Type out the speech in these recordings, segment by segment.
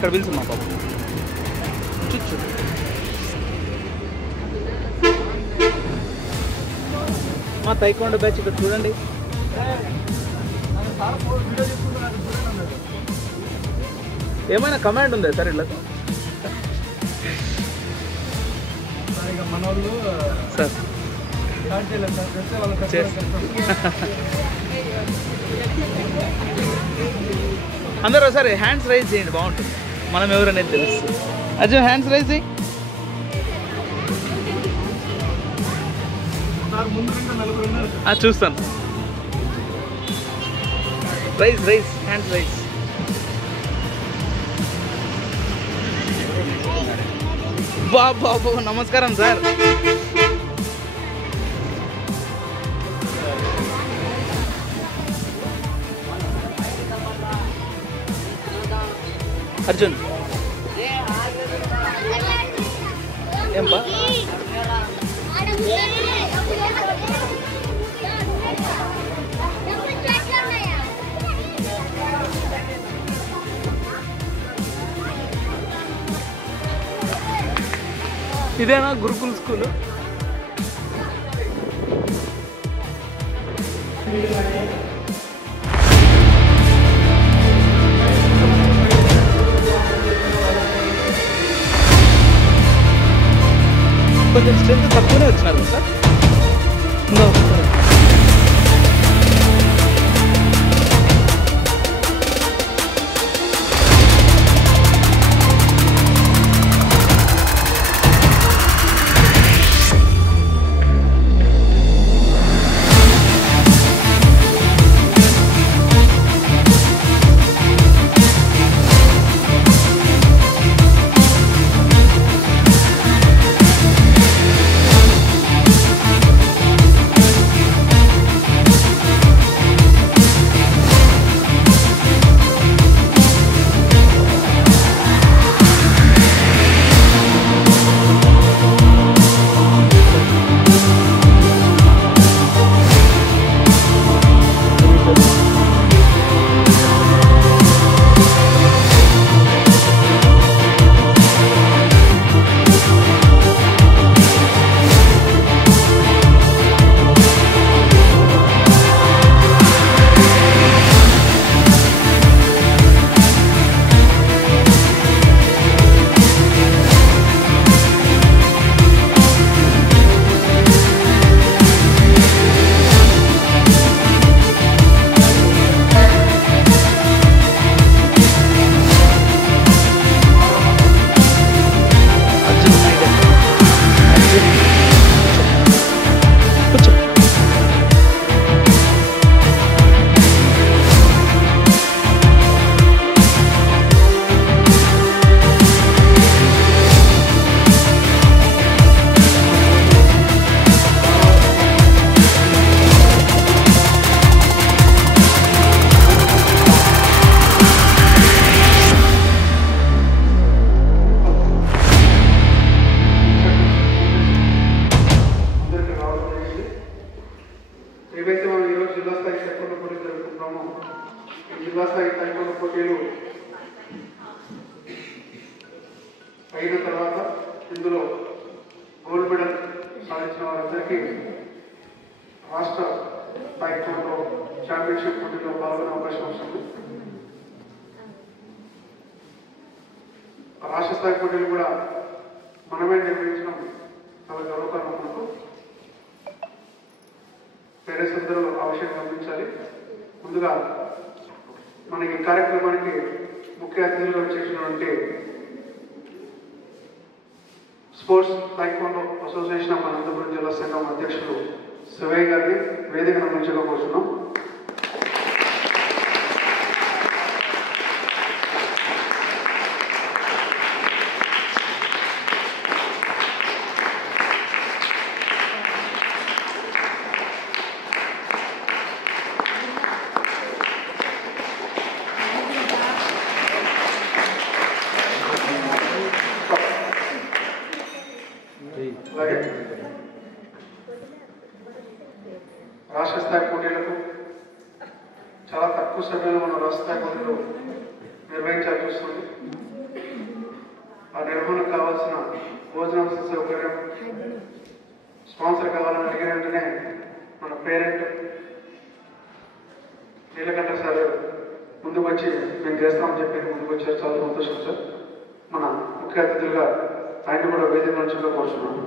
ఇక్కడ పిలుచు మా బాబు చుచ్చు. మా తైకొండ బ్యాచ్ ఇక్కడ చూడండి. ఏమైనా కమాండ్ ఉందా సార్ ఇట్లా? మన వాళ్ళు సార్ అందరూ ఒకసారి హ్యాండ్స్ రైజ్ చేయండి, బాగుంటుంది. మనం ఎవరనేది తెలుస్తుంది. అజయ్ హ్యాండ్స్ రైజ్ చేయి. చూస్తాను. Raise raise hands raise. బాబు నమస్కారం సార్. అర్జున్ ఏంపా ఇదేనా గురుకుల్ స్కూల్? కొంచెం స్ట్రెంత్ తక్కువనే వచ్చినారు సార్. ఏవైతే మనం ఈరోజు జిల్లా స్థాయి తైక్వాండో పోటీలు జరుపుకుంటున్నామో ఈ జిల్లా స్థాయి తైక్వాండో పోటీలు అయిన తర్వాత ఇందులో గోల్డ్ మెడల్ సాధించిన వారందరికీ రాష్ట్ర తైక్వాండో ఛాంపియన్షిప్ పోటీలో పాల్గొనే అవకాశం వస్తుంది. రాష్ట్ర స్థాయి పోటీలు కూడా మనమే నిర్వహించడం చాలా గర్వకారణం. మనకు పేరెంట్స్ అందరూ ఆ విషయం గమనించాలి. ముందుగా మనకి కార్యక్రమానికి ముఖ్య అతిథులుగా వచ్చేసినటువంటి sports taekwondo association of Anantapuram జిల్లా సంఘం అధ్యక్షులు శివయ్య గారిని వేదికను అందించగా కోరుతున్నాం. అలాగే రాష్ట్ర స్థాయి పోటీలకు చాలా తక్కువ సమయంలో మనం రాష్ట్ర స్థాయి పోటీలు నిర్వహించాల్సి వస్తుంది. నిర్వహణకు కావాల్సిన భోజన సౌకర్యం స్పాన్సర్ కావాలని అడిగిన వెంటనే మన పేరెంట్ నీలకంఠ సార్ ముందుకు వచ్చి మేము చేస్తామని చెప్పి ముందుకు వచ్చారు. చాలా సంతోషం సార్. మన ముఖ్య అతిథులుగా ఆయన కూడా వేదిక నుంచి కోరుతున్నాను.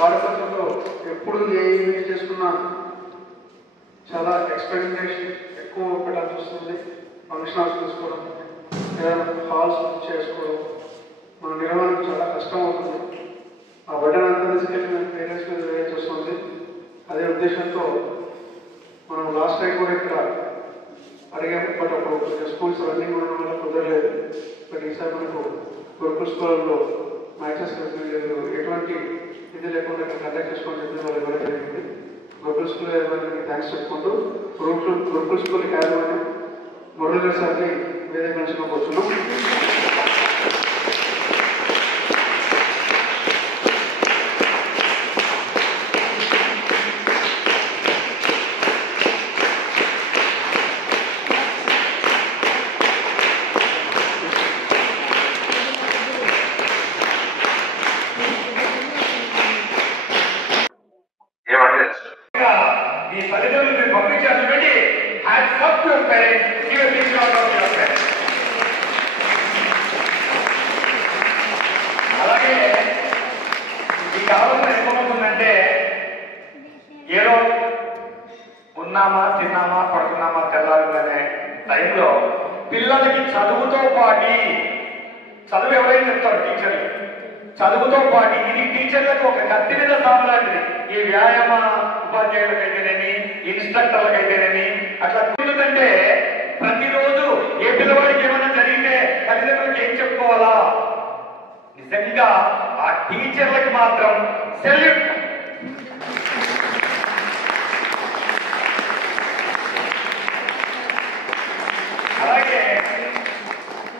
భారతదేశంలో ఎప్పుడు ఏ ఈవెంట్ చేసుకున్నా చాలా ఎక్స్పెరిమెంటేషన్ ఎక్కువ పెట్టాల్సి వస్తుంది. ఫంక్షన్ హాల్స్ తీసుకోవడం, ఏదైనా హాల్స్ చేసుకోవడం మన నిర్వహణకు చాలా కష్టం అవుతుంది. ఆ బడ్డన్ అంతా తీసుకెళ్ళి మేము పేరెంట్స్ మీద వేయాల్సి వస్తుంది. అదే ఉద్దేశంతో మనం లాస్ట్ టైం కూడా ఇక్కడ అడిగాము. బట్ అప్పుడు స్కూల్స్ రన్నింగ్ ఉండడం వల్ల కుదరలేదు. బట్ ఈసారి మనకు గురుకుల స్కూళ్ళలో మ్యాచెస్ ఎటువంటి ఇది లేకుండా ఇక్కడ కండక్ట్ చేసుకోవడం చెప్పి వాళ్ళు ఇవ్వడం జరిగింది. గురుకుల స్కూల్ ఎవరికి థ్యాంక్స్ చెప్పుకుంటూ గురుకుల స్కూల్ యాజమాన్యం మురళీ సార్ని వేదిక నుంచి కూర్చున్నాం. ఈ ఫలితాలు మీరు పంపించారు చూడండి. Hats off to your parents, give a big round of your parents. అలాగే ఈ కాలంలో ఏమవుతుందంటే ఏదో ఉన్నామా తిన్నామా పడుకున్నామా తెల్లారులనే టైంలో పిల్లలకి చదువుతో పాటి చదువు ఎవరైనా చెప్తారు టీచర్లు, చదువుతో పాటు ఇది టీచర్లకు ఒక కత్తి మీద సాగు లాంటిది. ఈ వ్యాయామ ఉపాధ్యాయులకైతేనేమి ఇన్స్ట్రక్టర్లకైతేనేమి అట్లా ఎందుకంటే ప్రతిరోజు ఏ పిల్లవాడికి ఏమైనా జరిగితే తల్లిదండ్రులకు ఏం చెప్పుకోవాలా? నిజంగా ఆ టీచర్లకు మాత్రం సెల్యూట్. అలాగే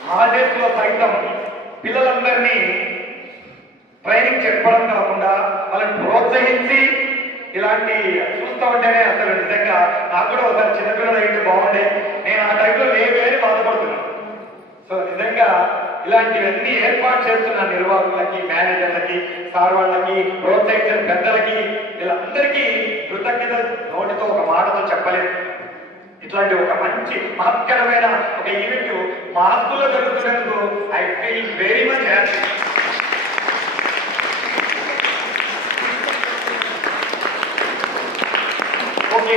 హాజెస్లో సైతం పిల్లలందరినీ ట్రైనింగ్ చెప్పడం కాకుండా వాళ్ళని ప్రోత్సహించి ఇలాంటి చూస్తూ ఉంటేనే అసలు నిజంగా నాకు కూడా ఒకసారి చిన్నపిల్లలు అయితే బాగుండే, నేను ఆ టైంలో లేవే అని బాధపడుతున్నాను. సో నిజంగా ఇలాంటివన్నీ ఏర్పాటు చేస్తున్న నిర్వాహకులకి, మేనేజర్లకి, సార్ వాళ్ళకి, ప్రోత్సహించిన పెద్దలకి, వీళ్ళందరికీ కృతజ్ఞత నోటితో ఒక మాటతో చెప్పలేదు. ఇట్లాంటి ఒక మంచి మహత్కరమైన ఒక ఈవెంట్ మా స్కూల్లో జరుగుతున్నందుకు I feel very much happy. Okay,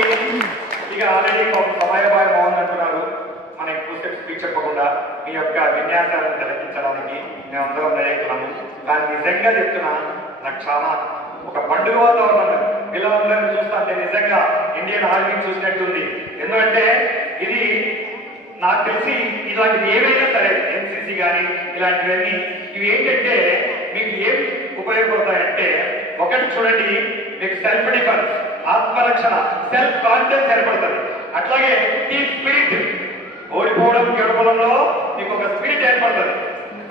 ఇక ఆల్రెడీ సమయపాయం బాగుందంటున్నారు. మన ఎక్కువ స్పీచ్ చెప్పకుండా మీ యొక్క విన్యాసాలను తిలకించడానికి మేమందరం నిర్ణయిస్తున్నాము. కానీ నిజంగా చెప్తున్నా, నాకు చాలా ఒక పండుగ వాతావరణం పిల్లలందరినీ చూస్తుంటే నిజంగా ఇండియన్ ఆర్మీని చూసినట్టుంది. ఎందుకంటే ఇది నాకు తెలిసి ఇలాంటివి ఏవైనా సరే ఎన్సీసీ కానీ ఇలాంటివన్నీ ఇవి ఏంటంటే మీకు ఏం ఉపయోగపడతాయంటే, ఒకటి చూడండి, మీకు సెల్ఫ్ డిఫెన్స్, ఆత్మరక్షణ, సెల్ఫ్ కాన్ఫిడెన్స్ ఏర్పడుతుంది. అట్లాగే టీమ్ స్పిరిట్, ఓడిపోవడం గెలవడంలో మీకు ఒక స్పిరిట్ ఏర్పడుతుంది.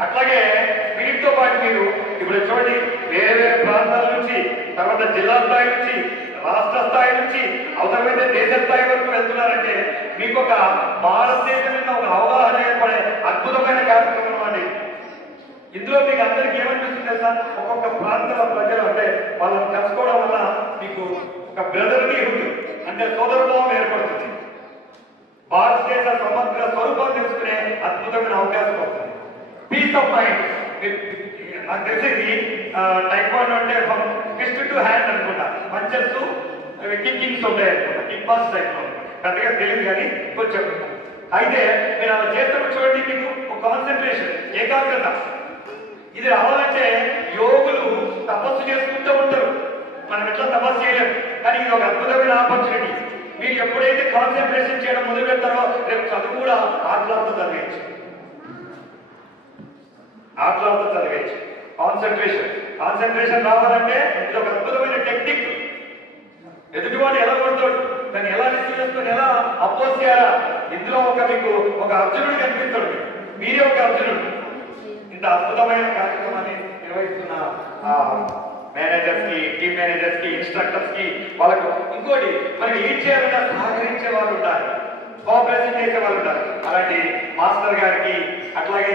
అట్లాగే స్పిరిట్ తో పాటు మీరు ఇప్పుడు చూడండి, వేరే వేరే ప్రాంతాల నుంచి, తర్వాత జిల్లా స్థాయి నుంచి, రాష్ట్ర స్థాయి నుంచి, అవసరమైతే దేశ స్థాయి వరకు వెళ్తున్నారంటే మీకు ఒక భారతదేశం మీద ఒక అవగాహన ఏర్పడే అద్భుతమైన కార్యక్రమం అండి. ఇందులో మీకు అందరికీ ఏమనిపిస్తుంది తెలుసా? ఒక్కొక్క ప్రాంతాల ప్రజలు అంటే వాళ్ళని కలుసుకోవడం వల్ల మీకు ఒక బ్రదర్లీహుడ్ అంటే సోదరభావం ఏర్పడుతుంది. భారతదేశ సమగ్ర స్వరూపాన్ని తెలుసుకునే అద్భుతమైన అవకాశం వస్తుంది. Peace of mind. నాకు తెలిసింది టైక్వాండో అంటే ఫిస్ట్ టు హ్యాండ్ అనుకుంటా, పంచెస్ కిక్కింగ్స్ ఉంటాయి అనుకుంటా, కిక్ బాక్స్ టైప్ లో, పెద్దగా తెలియదు కానీ కొంచెం. అయితే మీరు అలా చేస్తున్నప్పుడు చూడండి, మీకు ఒక కాన్సన్ట్రేషన్, ఏకాగ్రత, ఇది రావాలంటే యోగులు తపస్సు చేసుకుంటూ ఉంటారు. మనం ఎట్లా తపస్సు చేయలేము, కానీ ఇది ఒక అద్భుతమైన ఆపర్చునిటీ. మీరు ఎప్పుడైతే కాన్సన్ట్రేషన్ చేయడం మొదలు పెడతారో రేపు చదువు కూడా ఆటలాడుతూ చదివేయచ్చు, ఆటలాడుతూ చదివేయచ్చు. కాన్సన్ట్రేషన్ రావాలంటే ఇది ఒక అద్భుతమైన టెక్నిక్. ఎదుటివాడు ఎలా కొడతాడు, దాన్ని ఎలా రిసీవ్ చేసుకొని ఎలా అపోజ్ చేయాలా, ఇందులో మీకు ఒక అర్జునుడు కనిపిస్తాడు. మీరే ఒక అర్జునుడు. ఇంత అద్భుతమైన కార్యక్రమాన్ని నిర్వహిస్తున్న మేనేజర్స్ కి, టీమ్ మేనేజర్స్ కి, ఇన్స్ట్రక్టర్స్ కి, వాళ్ళకు ఇంకోటి మనకి లీడ్ చేయాలన్నా సహకరించే వాళ్ళు ఉంటారు, కోఆపరేషన్ చేసే వాళ్ళు ఉంటారు. అలాంటి మాస్టర్ గారికి, అట్లాగే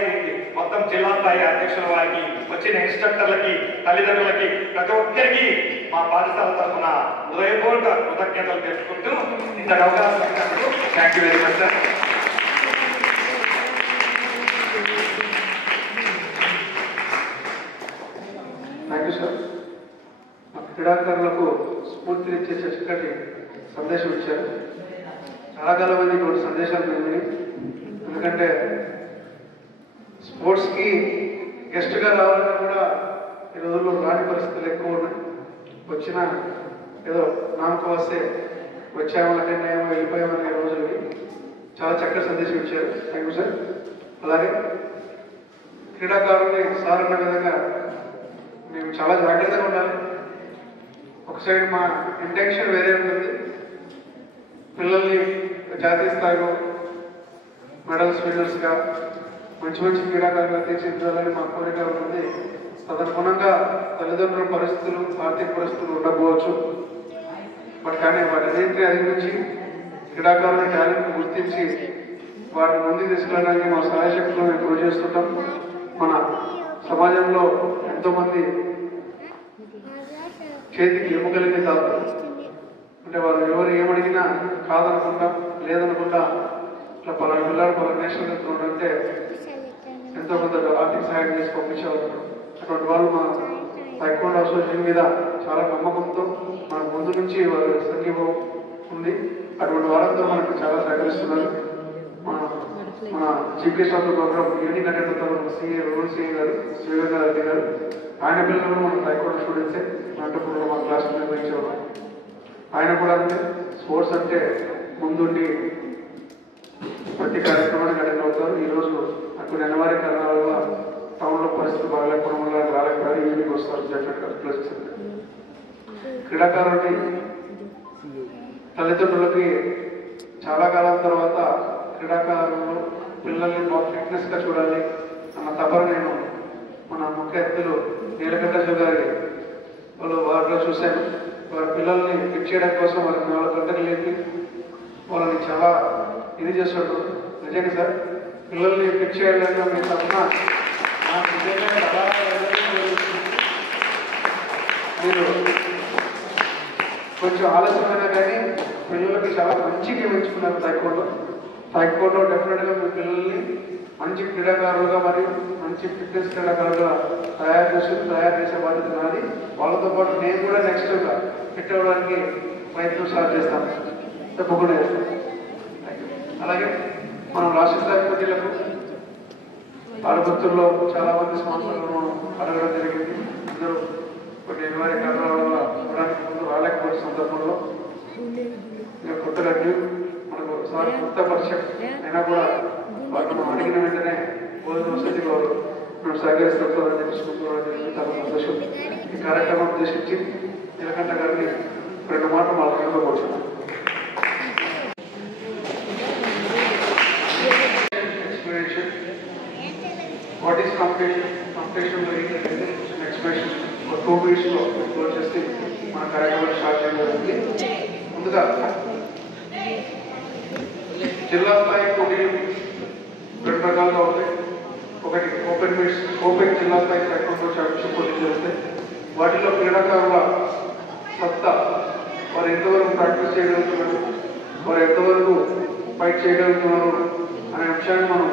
మొత్తం జిల్లా స్థాయి అధ్యక్షుల వారికి, వచ్చిన ఇన్స్ట్రక్టర్లకి, తల్లిదండ్రులకి, ప్రతి ఒక్కరికి మా పాఠశాల తరఫున హృదయపూర్వక కృతజ్ఞతలు తెలుసుకుంటూ ఇంత అవకాశం ఇచ్చినందుకు thank you very much sir. Thank you sir. మా క్రీడాకారులకు స్ఫూర్తినిచ్చే చక్కటి సందేశం ఇచ్చారు. చాలా కాలం మంది ఇటువంటి సందేశాలు ఉన్నాయి. ఎందుకంటే స్పోర్ట్స్కి గెస్ట్గా రావాలన్నా కూడా ఈ రోజుల్లో రాని పరిస్థితులు ఎక్కువ ఉన్నాయి. వచ్చిన ఏదో నామకు వస్తే వచ్చామని మేము వెళ్ళిపోయామనే రోజులకి చాలా చక్కటి సందేశం ఇచ్చారు. Thank you sir. అలాగే క్రీడాకారుల్ని సార్ అన్న విధంగా మేము చాలా జాగ్రత్తగా ఉండాలి. ఒక సైడ్ మా ఇంటెన్షన్ వేరే ఉంటుంది, పిల్లల్ని జాతీయ స్థాయిలో మెడల్స్ విన్నర్స్గా మంచి మంచి క్రీడాకారులుగా తీర్చిదిద్దాలని మా కోరిక ఉంటుంది. తదనుగుణంగా తల్లిదండ్రుల పరిస్థితులు, ఆర్థిక పరిస్థితులు ఉండకపోవచ్చు. బట్ కానీ వాటన్నింటినీ అధిగమించి క్రీడాకారుల టాలెంట్ గుర్తించి వాటిని ముందుకు తీసుకెళ్ళడానికి మా సహాయశక్తులు మేము కృషి చేస్తుంటాం. మన సమాజంలో ఎంతోమంది చేతికి ఎముకలింది కాదు, అంటే వాళ్ళు ఎవరు ఏమడిగినా కాదనకుండా, లేదనకుండా ఇట్లా పలానా పిల్లలు పలానా నేషనల్ వెళ్తున్నాడంటే ఎంతో కొంత ఆర్థిక సహాయం చేసి పంపించేవాళ్ళు. అటువంటి వాళ్ళు మా తైక్వాండో అసోసియేషన్ మీద చాలా నమ్మకంతో మన ముందు నుంచి వారు సంఘీభావం ఉంది. అటువంటి వారంతో మనకు చాలా సహకరిస్తున్నారు. మన chief guest of the program evening attend అవుతారు సిఏ రూల్ సిఏ గారు, శివగంగారెడ్డి గారు. ఆయన పిల్లలు మన తైక్వాండో స్టూడెంట్సే, నాటప్పుడు మా క్లాస్ నిర్వహించేవారు. ఆయన కూడా అంటే స్పోర్ట్స్ అంటే ముందుండి ప్రతి కార్యక్రమానికి అటెండ్ అవుతారు. ఈరోజు అక్కడ నెలవారీ కారణాల వల్ల టౌన్లో పరిస్థితులు బాగలేకపోవడం వల్ల రాలేకపోయారు. ఈవినింగ్ వస్తారు డెఫినెట్గా ప్లస్. క్రీడాకారుని తల్లిదండ్రులకి చాలా కాలం తర్వాత క్రీడాకారులు పిల్లల్ని ఫిట్నెస్గా చూడాలి అన్న తపన నేను మన ముఖ్య అతిథులు నీలకంఠ గారి వారిలో చూశాను. వారి పిల్లల్ని ఫిట్ చేయడం కోసం వారికి 4 గంటలు లేపి వాళ్ళని చాలా ఇది చేస్తాడు. నిజంగా సార్, పిల్లల్ని ఫిట్ చేయాలని మీ తప్పన నాకు నిజంగా చాలా మీరు కొంచెం ఆలస్యమైనా కానీ పిల్లలకి చాలా మంచిగా మెచ్చుకున్నారు తైక్వాండో డెఫినెట్గా మీ పిల్లల్ని మంచి క్రీడాకారులుగా మరియు మంచి ఫిట్నెస్ క్రీడాకారులుగా తయారు చేసే బాధ్యత నాది. వాళ్ళతో పాటు నేను కూడా నెక్స్ట్ ఫిట్ అవ్వడానికి ప్రయత్నం స్టార్ట్ చేస్తాను, తప్పకుండా చేస్తాను. అలాగే మనం రాష్ట్ర స్థాయి పోటీలకు ఆడపత్రుల్లో చాలా మంది స్పాన్సర్లు మనం అడగడం జరిగింది. అందరూ కొన్ని అనివార్య కారణాల వల్ల ఇవ్వడానికి ముందు రాలేకపోయిన సందర్భంలో కొత్తగా మనకు సార్ కొత్త పరిచయం అయినా కూడా వాళ్ళు మనం అడిగిన వెంటనే భోజన వసతి వారు మేము సహకరిస్తామని చెప్పి చాలా సంతోషం. ఈ కార్యక్రమం ఉద్దేశించి నీలకంఠ గారిని 2 మాటలు మాట్లాడుకోవచ్చు. Explanation. What is competition? Competition very explanation. ఒక 2 minutes లో క్లోజ్ చేస్తే మన కార్యక్రమం స్టార్ట్ చేయడం జరుగుతుంది. ముందుగా జిల్లా స్థాయి పోటీలు 2 రకాలుగా ఉంటాయి. ఒకటి ఓపెన్ జిల్లా స్థాయి తైక్వాండో ఛాంపియన్షిప్ పోటీలు జరుగుతాయి. వాటిలో క్రీడాకారుల సత్తా, వారు ఎంతవరకు ప్రాక్టీస్ చేయగలుగుతున్నారు, వారు ఎంతవరకు ఫైట్ చేయగలుగుతున్నారు అనే అంశాన్ని మనం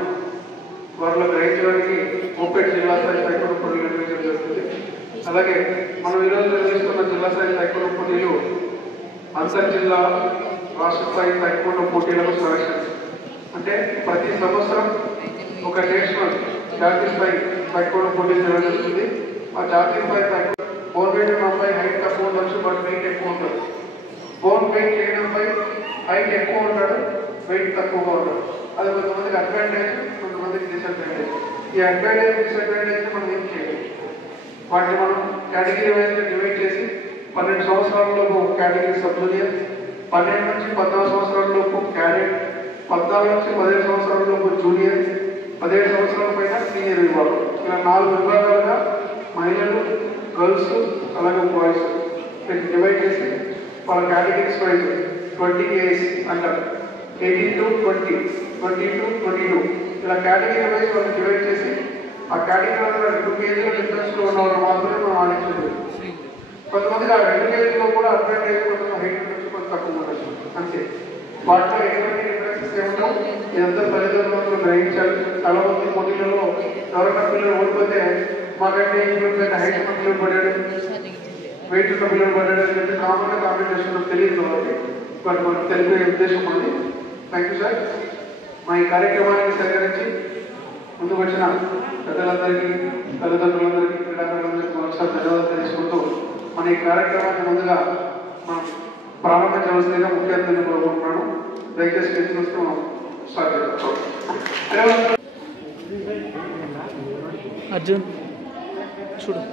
వారిలో గ్రహించడానికి ఓపెన్ జిల్లా స్థాయి తైక్వాండో పోటీలు నిర్వహించడం జరుగుతుంది. అలాగే మనం ఈరోజు నిర్వహిస్తున్న జిల్లా స్థాయి తైక్వాండో పోటీలు అంతర్జిల్లా రాష్ట్ర స్థాయి తైక్వాండో పోటీలకు సెలక్షన్. అంటే ప్రతి సంవత్సరం ఒక నేషనల్ జాతీయ స్థాయి తైక్వాండో పోటీలు జరుగుతుంది. ఆ జాతీయ స్థాయి తైక్వాండో బోన్ వెయిట్ ఉన్నపై హైట్ తక్కువ ఉండొచ్చు, బట్ వెయిట్ ఎక్కువ ఉంటుంది. బోన్ వెయిట్ చేయడంపై హైట్ ఎక్కువ ఉంటాడు, వెయిట్ తక్కువగా ఉంటాడు. అది కొంతమందికి అడ్వాంటేజ్, కొంతమందికి డిసడ్వాంటేజ్. ఈ అడ్వాంటేజ్ డిసడ్వాంటేజ్ మనం ఏం చేయాలి, వాటిని మనం కేటగిరీ వైజ్గా డివైడ్ చేసి 12 సంవత్సరాలలోపు కేటగిరీ సబ్ జూనియర్, 12 నుంచి 14 సంవత్సరాల లోపు క్యాడెట్, 14 నుంచి 17 సంవత్సరాల లోపు జూనియర్, 17 సంవత్సరాల పైన సీనియర్ విభాగం. ఇలా 4 విభాగాలుగా మహిళలు, గర్ల్స్ అలాగే బాయ్స్ డివైడ్ చేసి వాళ్ళ కేటగిరీస్ వైజ్ 20 ఏజ్ అంటారు, 18 to 20, 20 to 22 ఇలా కేటగిరీ వైజ్ వాళ్ళు డివైడ్ చేసి ఆ కేటగిరీలో 2 కేజీల డిఫరెన్స్లో ఉన్న వాళ్ళు మాత్రమే మనం ఆడించలేదు. కొంతమందికి ఆ 2 కేజీలో కూడా అడ్వాంటేజ్ కొంచెం హైట్ నుంచి కొంచెం తక్కువ ఉండొచ్చు అంతే. వాటిలో ఎటువంటి డిఫరెన్సెస్ ఏమన్నా ఇదంతా తల్లిదండ్రులు గ్రహించాలి. చాలా మంది పోటీలలో ఎవరైనా పిల్లలు ఓడిపోతే మాకంటే ఇంట్లో హైట్ ఉన్న పిల్లలు పడ్డాడు, వెయిట్ ఉన్న పిల్లలు పడ్డాడు అని చెప్పి కామన్గా కాంపిటీషన్లో తెలియదు కాబట్టి బట్ మనకు తెలిపే ఉద్దేశం ఉంది. Thank you sir. మా ఈ కార్యక్రమానికి సహకరించి ముందుకు వచ్చిన పెద్దలందరికీ, తల్లిదండ్రులందరికీ, క్రీడాకారులందరికీ ఒకసారి ధన్యవాదాలు తెలుసుకుంటూ మన ఈ కార్యక్రమాన్ని ముందుగా మనం ప్రారంభించవలసిందిగా ముఖ్య అతిథిని కోరుకుంటున్నాను. దయచేసి చూస్తూ మనం స్టార్ట్ చేద్దాం. అర్జున్ చూడు.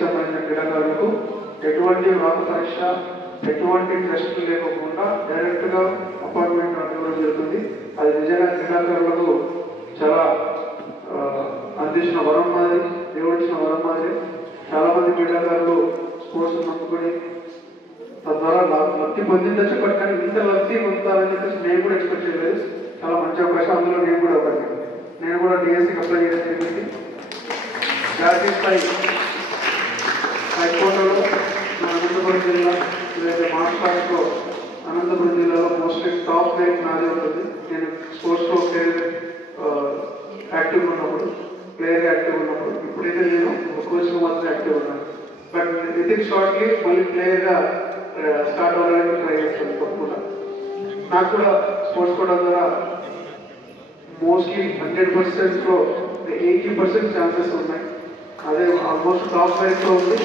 సంబంధించిన క్రీడాకారులకు ఎటువంటి వ్రాత పరీక్ష, ఎటువంటి టెస్టులు లేకుండా డైరెక్ట్గా అపాయింట్మెంట్ ఇవ్వడం జరుగుతుంది. అది నిజంగా క్రీడాకారులకు చాలా అందించిన వరం మాదిరి, దేవుడిచ్చిన వరం మాదిరి. చాలా మంది క్రీడాకారులు స్పోర్ట్స్ నమ్ముకొని తద్వారా లబ్ధి పొందిండొచ్చు, బట్ కానీ ఇంత లబ్ధి పొందుతారని చెప్పేసి నేను కూడా ఎక్స్పెక్ట్ చేయలేదు. చాలా మంచి అవకాశం, అందులో నేను కూడా ఒకటి. నేను కూడా డిఎస్సికి అప్లై చేయడం జరిగింది. జాతీయ స్థాయి హైకోర్టులో మన అనంతపురం జిల్లా లేదా మహారాష్ట్రలో అనంతపురం జిల్లాలో మోస్ట్లీ టాప్ ర్యాంక్ నాదే ఉంటుంది. నేను స్పోర్ట్స్లో యాక్టివ్గా ఉన్నప్పుడు, ప్లేయర్గా యాక్టివ్ ఉన్నప్పుడు, ఇప్పుడైతే నేను కోచ్గా మాత్రం యాక్టివ్ ఉన్నాను. బట్ వితిన్ షార్ట్లీ మళ్ళీ ప్లేయర్గా స్టార్ట్ అవ్వడానికి ట్రై చేస్తాను తప్పకుండా. నాకు కూడా స్పోర్ట్స్ కోటా ద్వారా మోస్ట్లీ 100%లో 80% ఛాన్సెస్ ఉన్నాయి. అదే ఆల్మోస్ట్ టాప్ 5లో ఉంది,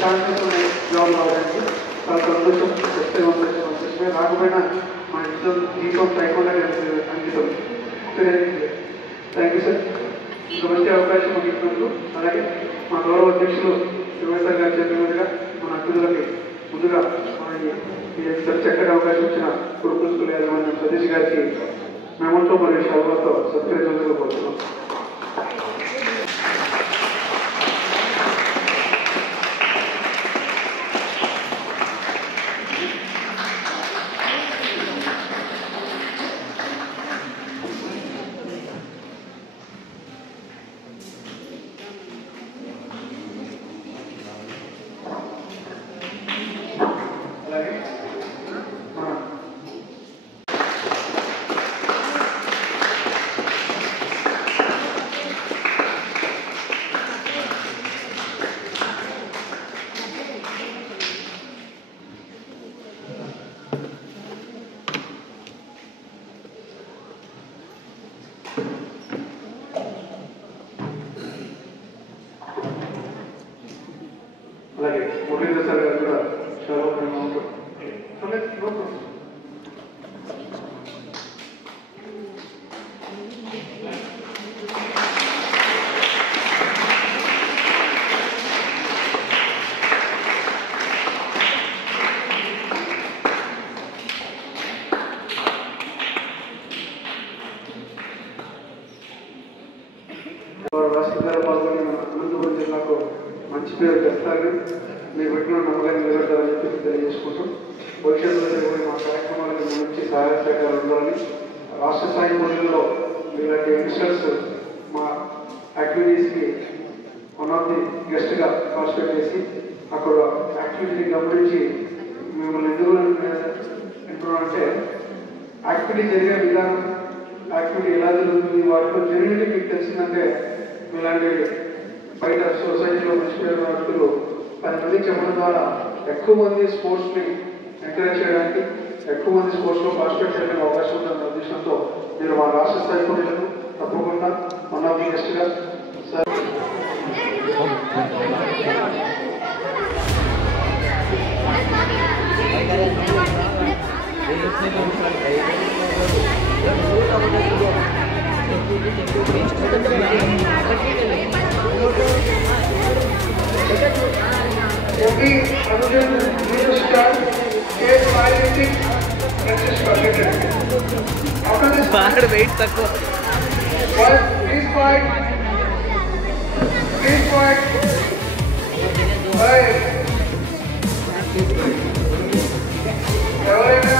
ఛాన్సెస్ ఉన్నాయి జాబ్ రావడానికి. చాలా సంతోషం. చెప్తే సంతోషమే, రాకపోయినా మా ఇంట్లో దీపం పైకుండా అంకితం. Thank you sir. ఇంత మంచి అవకాశం అందించినందుకు. అలాగే మా గౌరవ అధ్యక్షులు శివసార్ గారు చెప్పినట్టుగా మన అతిథులకి ముందుగా చక్కటి అవకాశం ఇచ్చిన కుటుంబ స్కూల్ యాజమాన్యం సతీష్ గారికి మేమంతో మరియు షాబాతో సత్కరించడానికి కోరుతున్నాం. అలాగే మురళీధర్ సార్ గారు కూడా చాలా ప్రేమ ఉంటారు. రాష్ట్ర పాల్గొని అనంతపురం జిల్లాకు మంచి పేరు తెస్తారని మీరు పెట్టిన నమ్మకాన్ని నిలబెట్టాలని చెప్పి తెలియజేసుకుంటూ భవిష్యత్తులో జరిగే మా కార్యక్రమాలకు మంచి సహాయ సహకారాలు ఉండాలని రాష్ట్ర స్థాయి పోటీల్లో ఇలాంటి యంగ్స్టర్స్ మా యాక్టివిటీస్కి వన్ ఆఫ్ ది గెస్ట్గా పార్టిసిపేట్ చేసి అక్కడ యాక్టివిటీని గమనించి మిమ్మల్ని ఎందుకు అంటున్నానంటే యాక్టివిటీ జరిగే విధానం యాక్టివిటీ ఎలా జరుగుతుంది వాటిలో జెన్యునిటీ మీకు తెలిసిందంటే ఇలాంటి బయట సొసైటీలో మర్చిపోయిన వ్యక్తులు 10 మందికి చెప్పడం ద్వారా ఎక్కువ మంది స్పోర్ట్స్ని ఎంకరేజ్ చేయడానికి ఎక్కువ మంది స్పోర్ట్స్లో పార్టిసిపేట్ చేయడానికి అవకాశం ఉందన్న ఉద్దేశంతో మీరు మా రాష్ట్ర స్థాయి పోటీలను తప్పకుండా వన్ ఆఫ్ ది గెస్ట్గా సార్ బాగా వెయిట్ తక్కువ. ఎవరైనా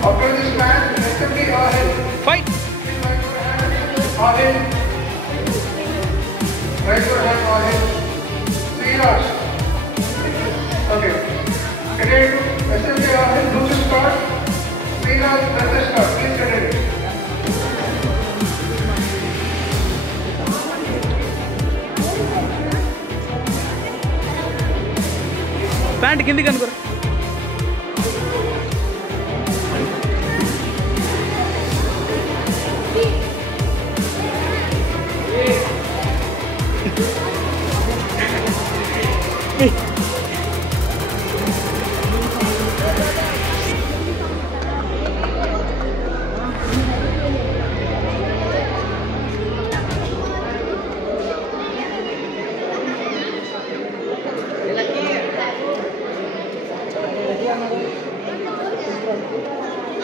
after this match, SMD Ahil. Fight! Ahil. Raise your hand, Ahil. Sriraj. Okay. Get ready to SMD Ahil. Blue to start. Sriraj, let us start. Please get ready. Pant కిందికి అనుకోరా.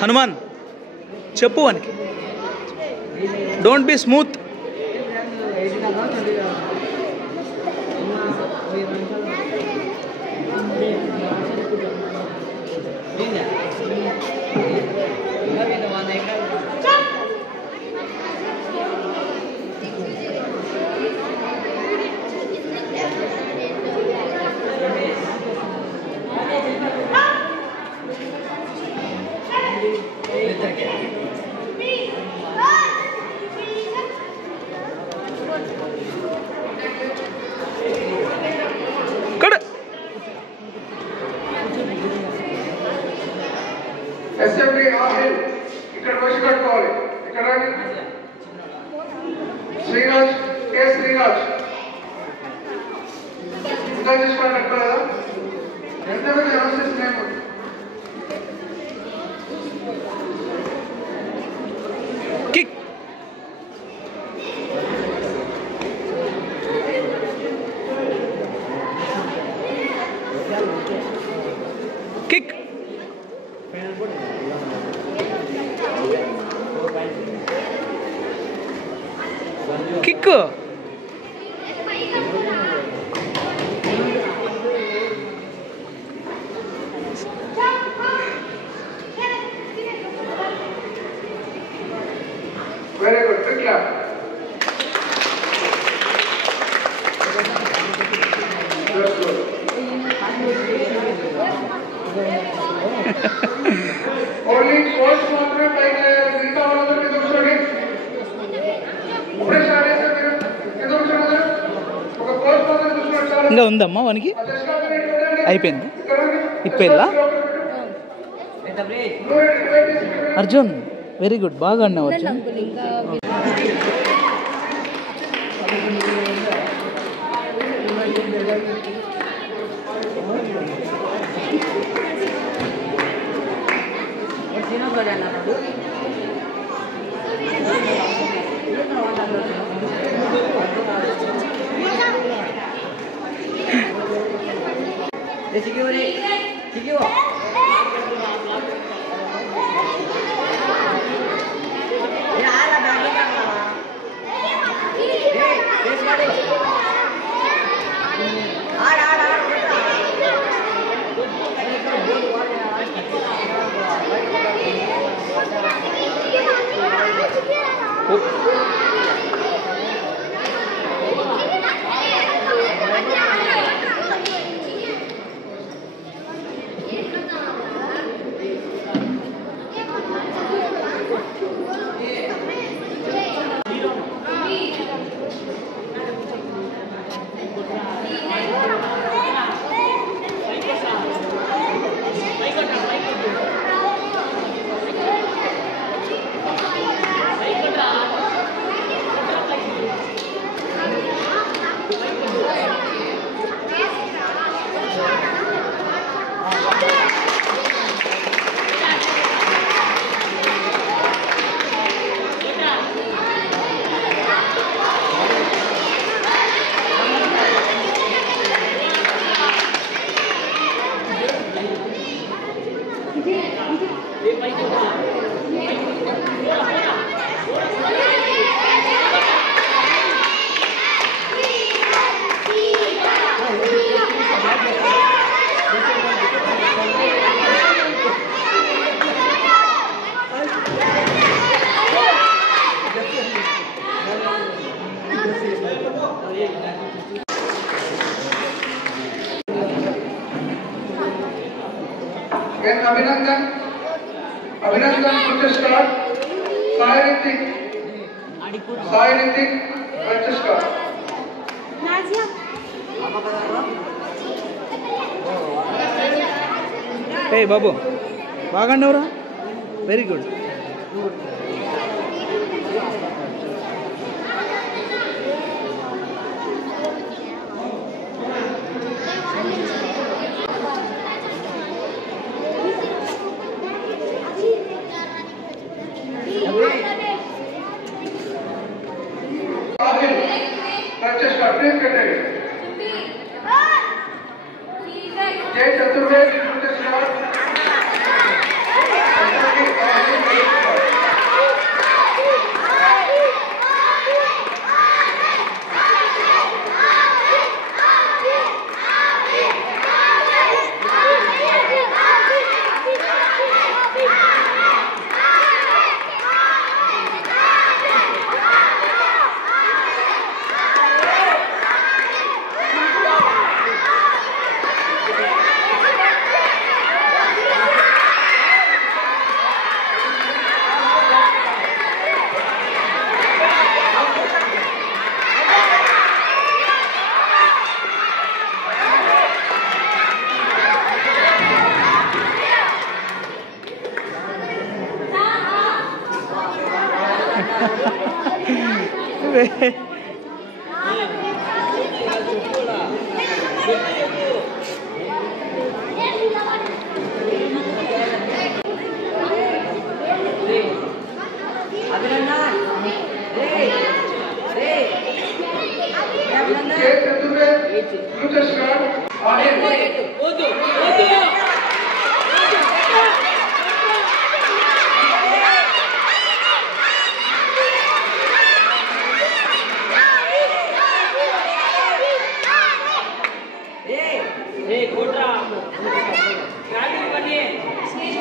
హనుమాన్ చెప్పు వానికి, don't be smooth. SMD Ahil. ఇక్కడ వచ్చి కట్టుకోవాలి. ఇక్కడ శ్రీరాజ్ కే శ్రీరాజ్ ఇంకా తీసుకోవాలి కట్టుకోలేదా? ఎంతమంది అనౌన్స్ మేము kick kick kick only coach మాత్రమే పైన మిగతా వాళ్ళందరూ కింద కూర్చోండి. ఇప్పుడే స్టార్ట్ చేశారు మీరు, కింద కూర్చోండి. ఒక కోచ్ మాత్రం కూర్చున్నాడు చాలు. ఇంకా ఉందమ్మా వానికి అయిపోయింది ఇప్పేలా అర్జున్ వెరీ గుడ్ బాగా అన్నావు Arjun Abhinandan to start. Sai Ritik, to start. Hey Babu, బాగా అన్నావురా వెరీ గుడ్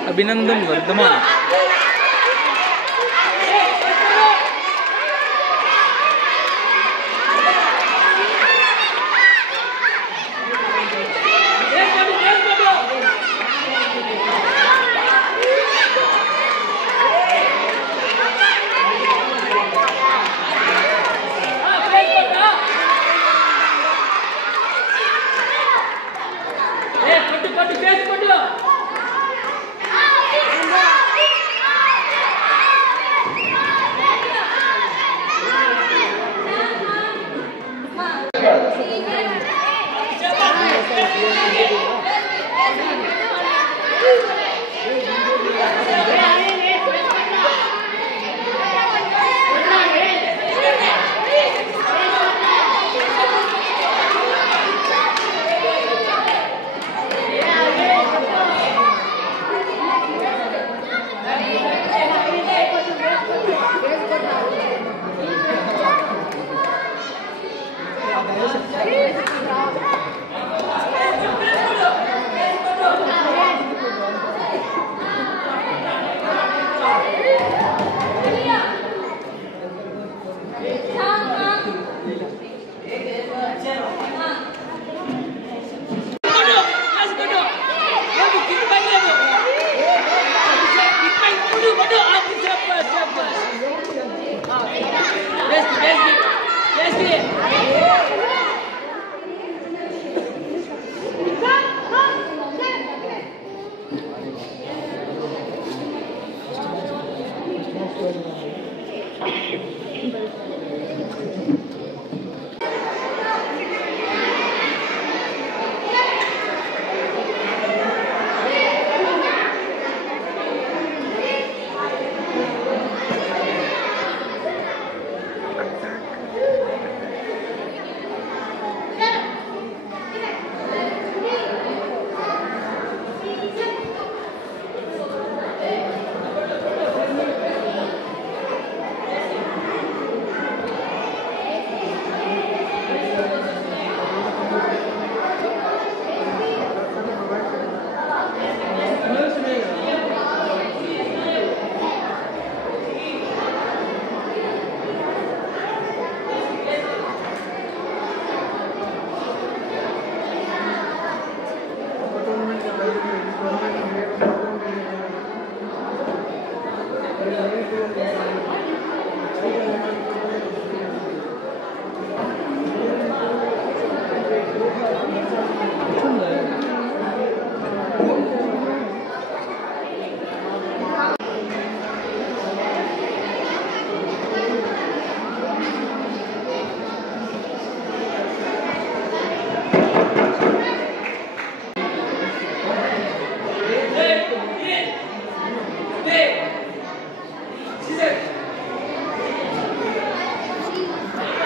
अभिनंदन वर्धमान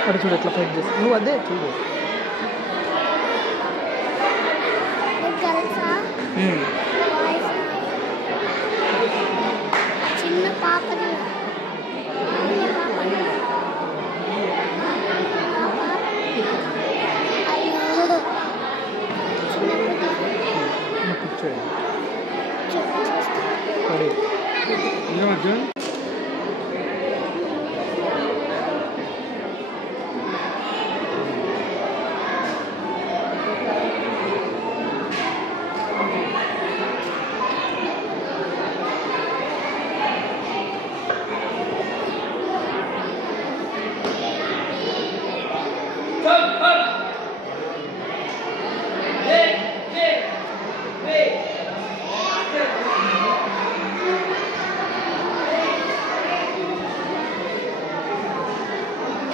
అటు చూడు ఎట్లా ఫైట్ చేస్తా నువ్వు అదే చూడు చిన్న పాపది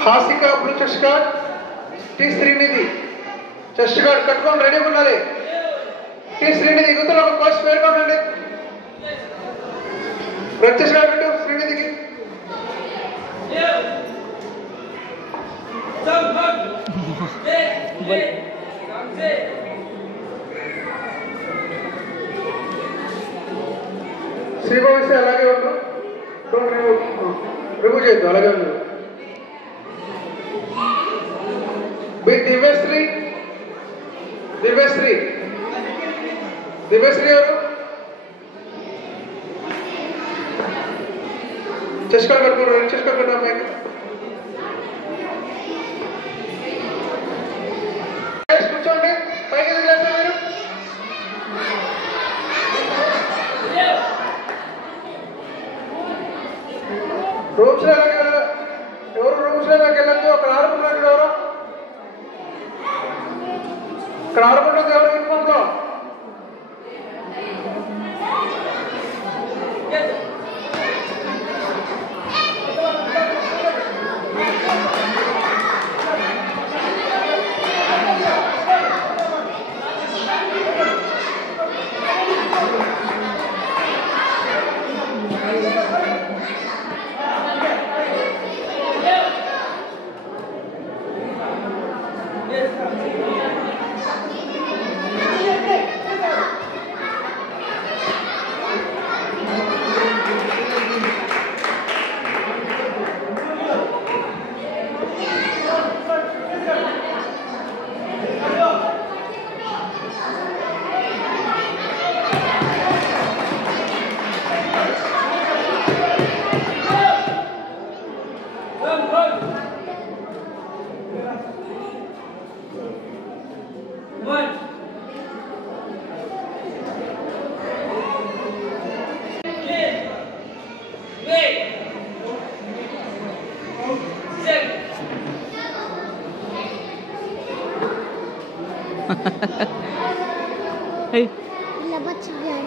హాసిక బ్లూ చెస్ట్ గార్డ్ టీ శ్రీనిధి చెస్ట్ గార్డ్ కట్టుకొని రెడీగా ఉండాలి టీ శ్రీనిధి యువతలో ఒక కోచ్ పేర్కొనండి రెడ్ చెస్ట్ గార్డ్ పెట్టు శ్రీనిధికి శ్రీభవిస్తే అలాగే ఉండు రిమూవ్ చేయొద్దు అలాగే ఉండు దివ్యశ్రీ దివ్యశ్రీ దివ్యశ్రీ ఎవరు చెస్కర్ కట్టుకోండి చెస్కర్ కట్టు అమ్మాయి కూర్చోండి పైకి ఎందుకు లేస్తారు మీరు రూమ్స్ ఎవరు రూమ్స్ లోకి వెళ్ళొద్దు అక్కడ ఆడుకున్నాడు ఎవరు ఇక్కడ ఆడుకుంటుంది ఎవరు యూనిఫామ్ లో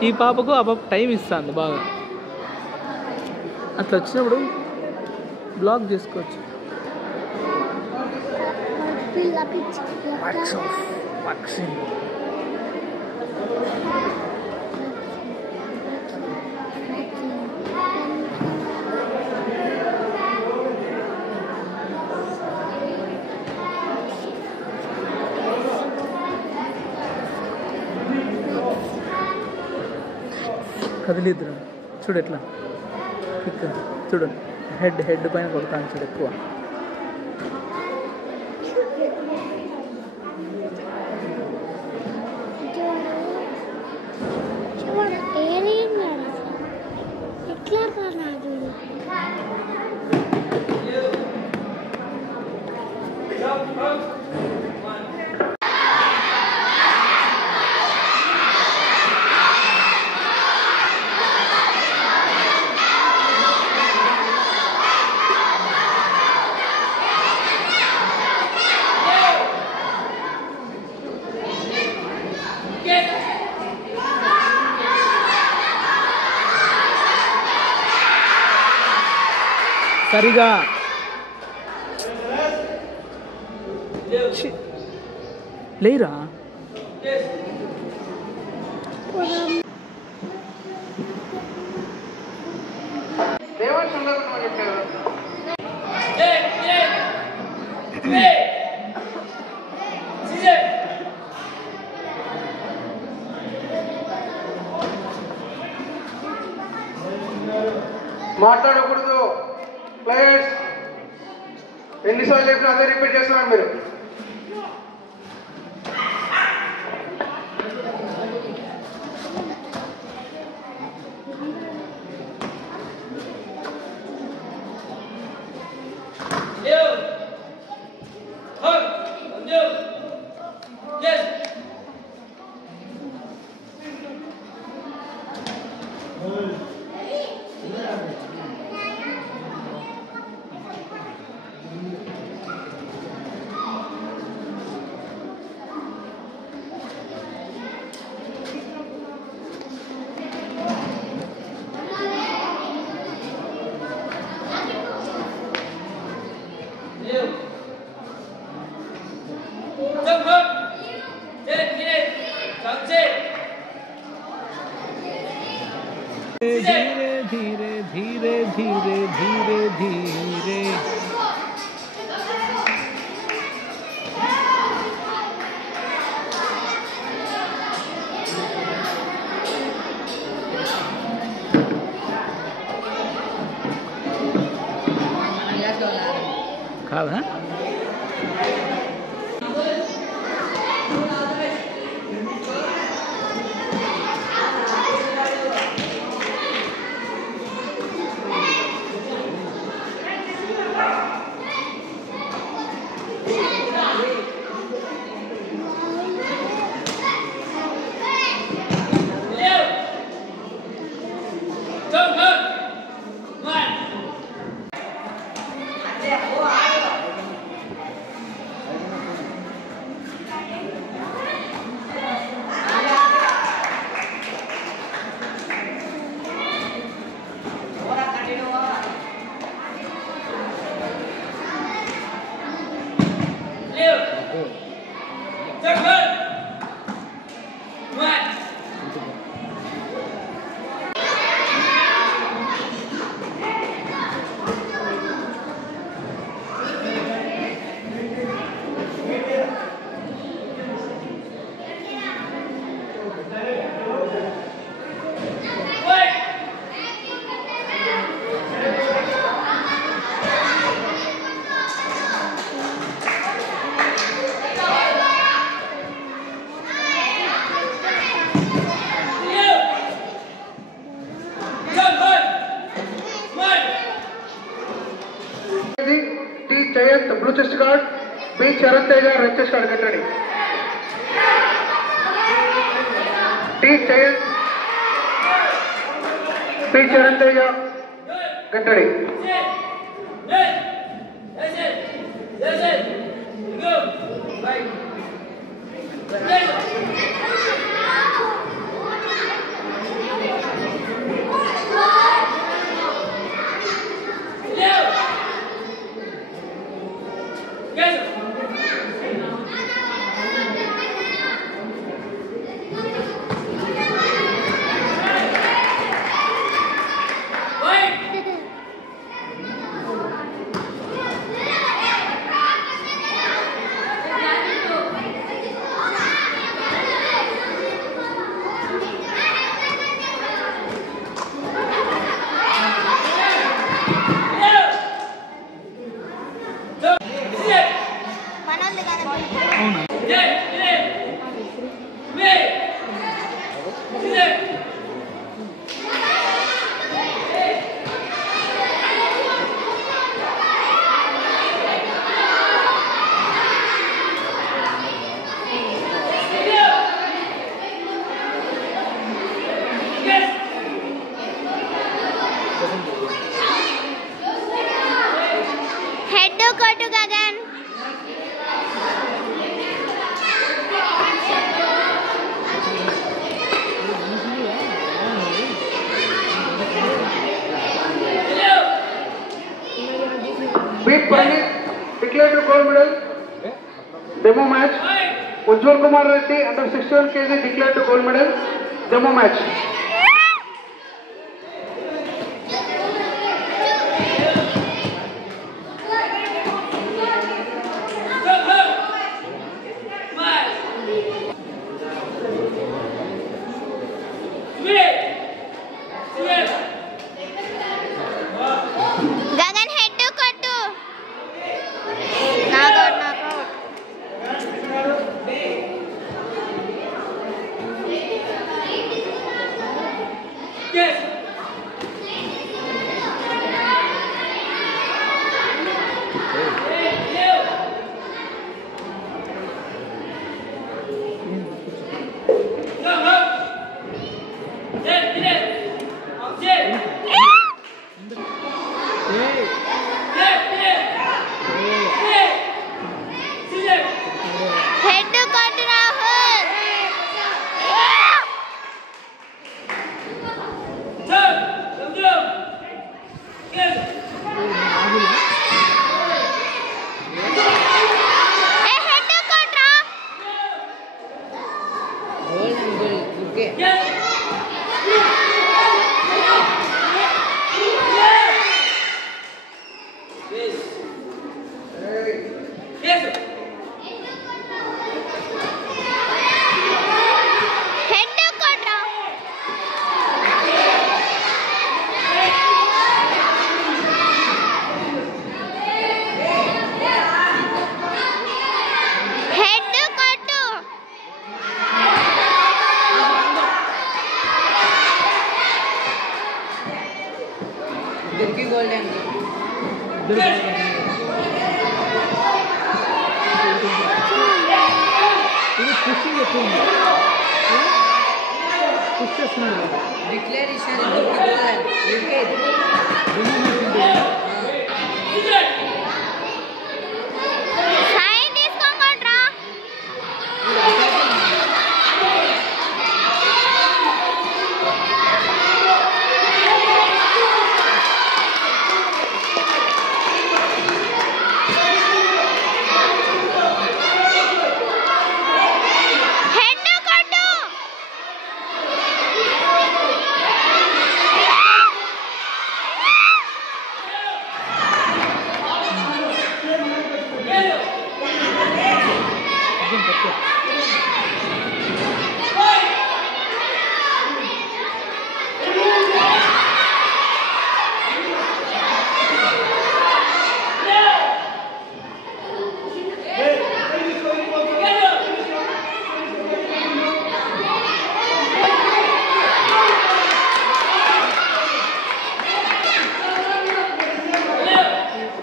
ఈ పాపకు ఆ పాప టైం ఇస్తుంది బాగా. అట్లా వచ్చినప్పుడు బ్లాక్ చేసుకోవచ్చు. వ్యాక్సింగ్ కదిలిద్దురా చూడు ఎట్లా కిక్ చూడు హెడ్ పైన కొడతాను చూడు ఎక్కువ. సరిగా లేరా దేవాన్ని ఉండదు చెప్పారు. మాట్లాడకూడదు ప్లేయర్స్. ఎన్నిసార్లు చెప్పినా అదే రిపీట్ చేస్తున్నారు మీరు. धीरे धीरे धीरे धीरे धीरे धीरे కాదా blue chest guard, B Charan Teja red chest guard కట్టండి. టి చరణ్, బి చరణ్ తేజ కట్టండి. Beat Pranit declared to gold medal. Demo match. Ujjwal Kumar Reddy under 61 kg declared to gold medal. Demo match.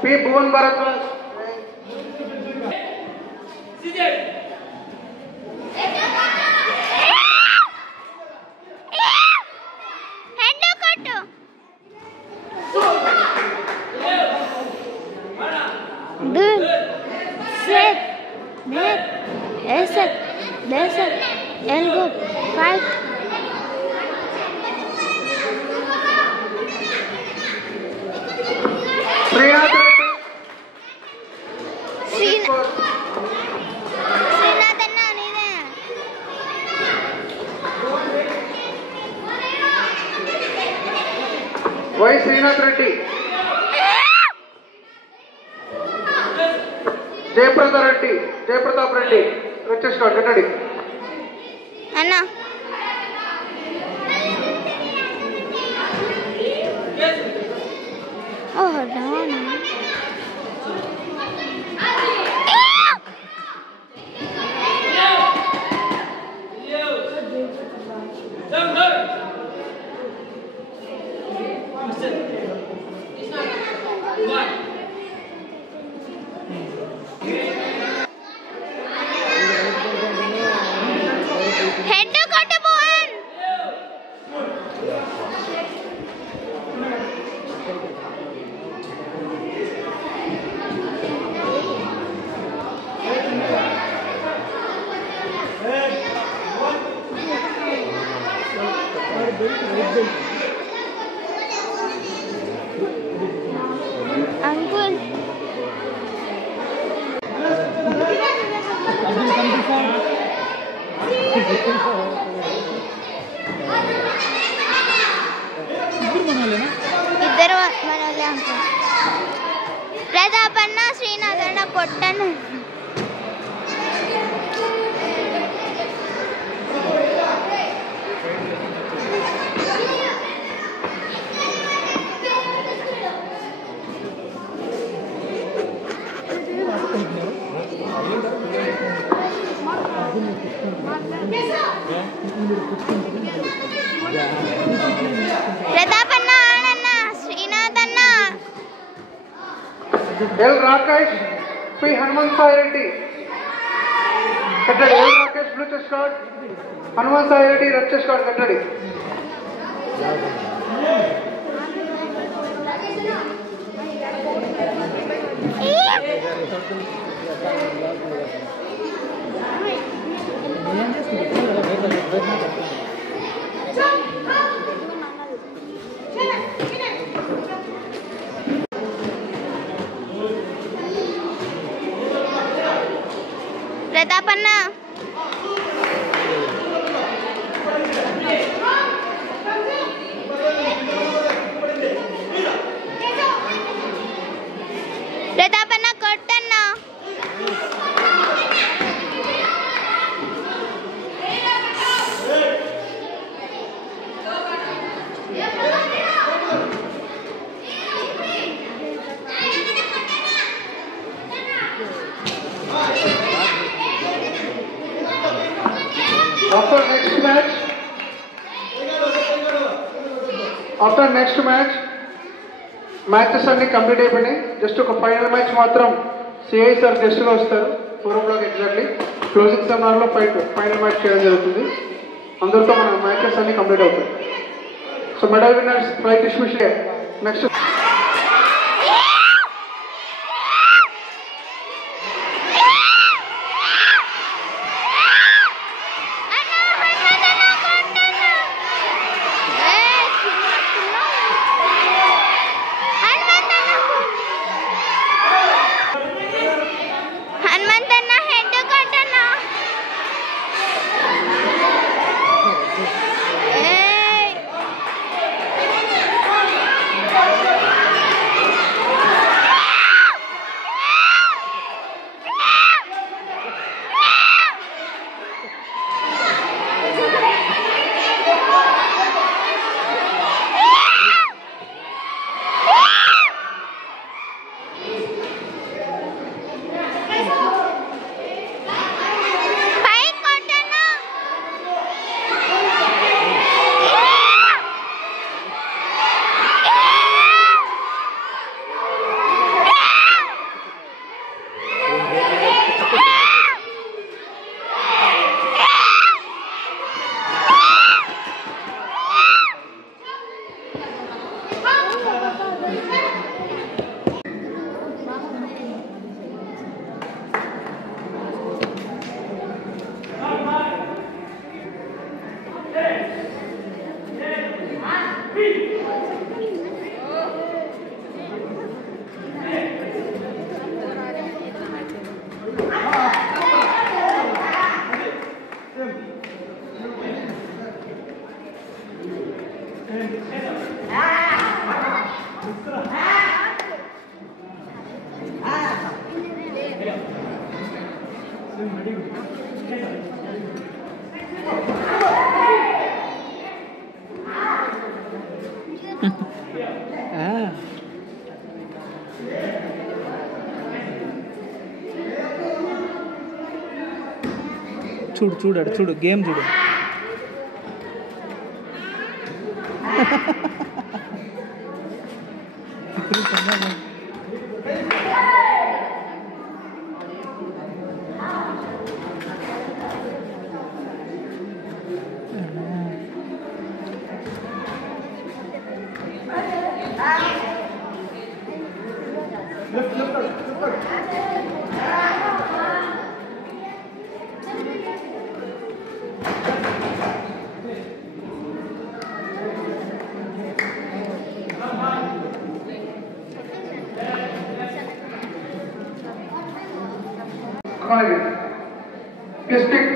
P. Bhuvan Bharadwaj. Good. Set. Net. Set. Y Srinath Reddy, Jayaprathap Reddy వచ్చేసుకోండి గట్టడి. అన్నా uncle ఇద్దరు మనలే uncle. Pratap అన్న శ్రీనాథ్ అన్న కొట్టను. ప్రతాప్ అన్న ఆడన్న శ్రీనాథ్ అన్న. ఎల్ రాకేష్ పి హనుమంత్ సాయి రెడ్డి కట్టడి. L Rakesh blue chest card, Hanumanth Sai Reddy red chest card కట్టడి. ప్రతాప్ అన్న ప్రతాప్ అన్న కొట్టన్నా. ఆఫ్టర్ నెక్స్ట్ మ్యాచెస్ అన్ని కంప్లీట్ అయిపోయినాయి. జస్ట్ ఒక ఫైనల్ మ్యాచ్ మాత్రం సిఐ సార్ గెస్ట్గా వస్తారు 4 o'clock ఎగ్జాక్ట్లీ. క్లోజింగ్ సెమినార్లో ఫైనల్ మ్యాచ్ చేయడం జరుగుతుంది. అందరితో మన మ్యాచెస్ అన్ని కంప్లీట్ అవుతాయి. So medal winners flight distribution next. చూడు చూడు చూడు గేమ్ చూడు. Stick.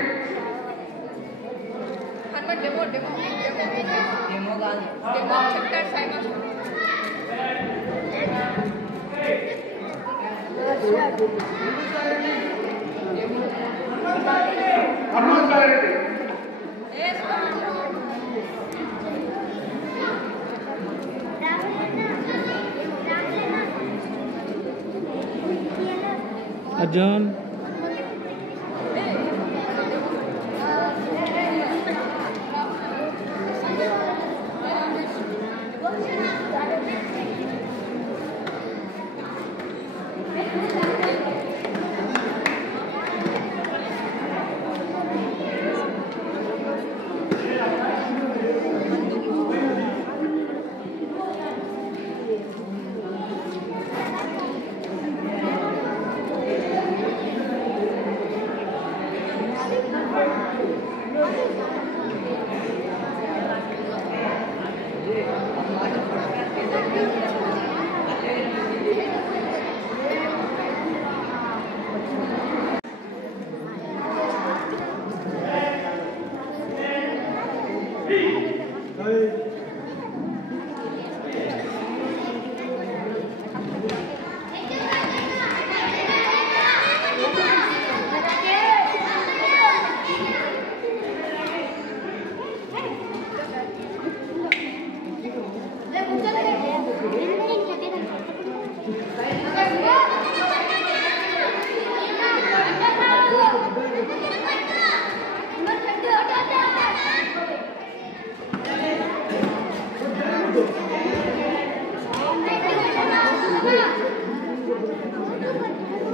Arjun.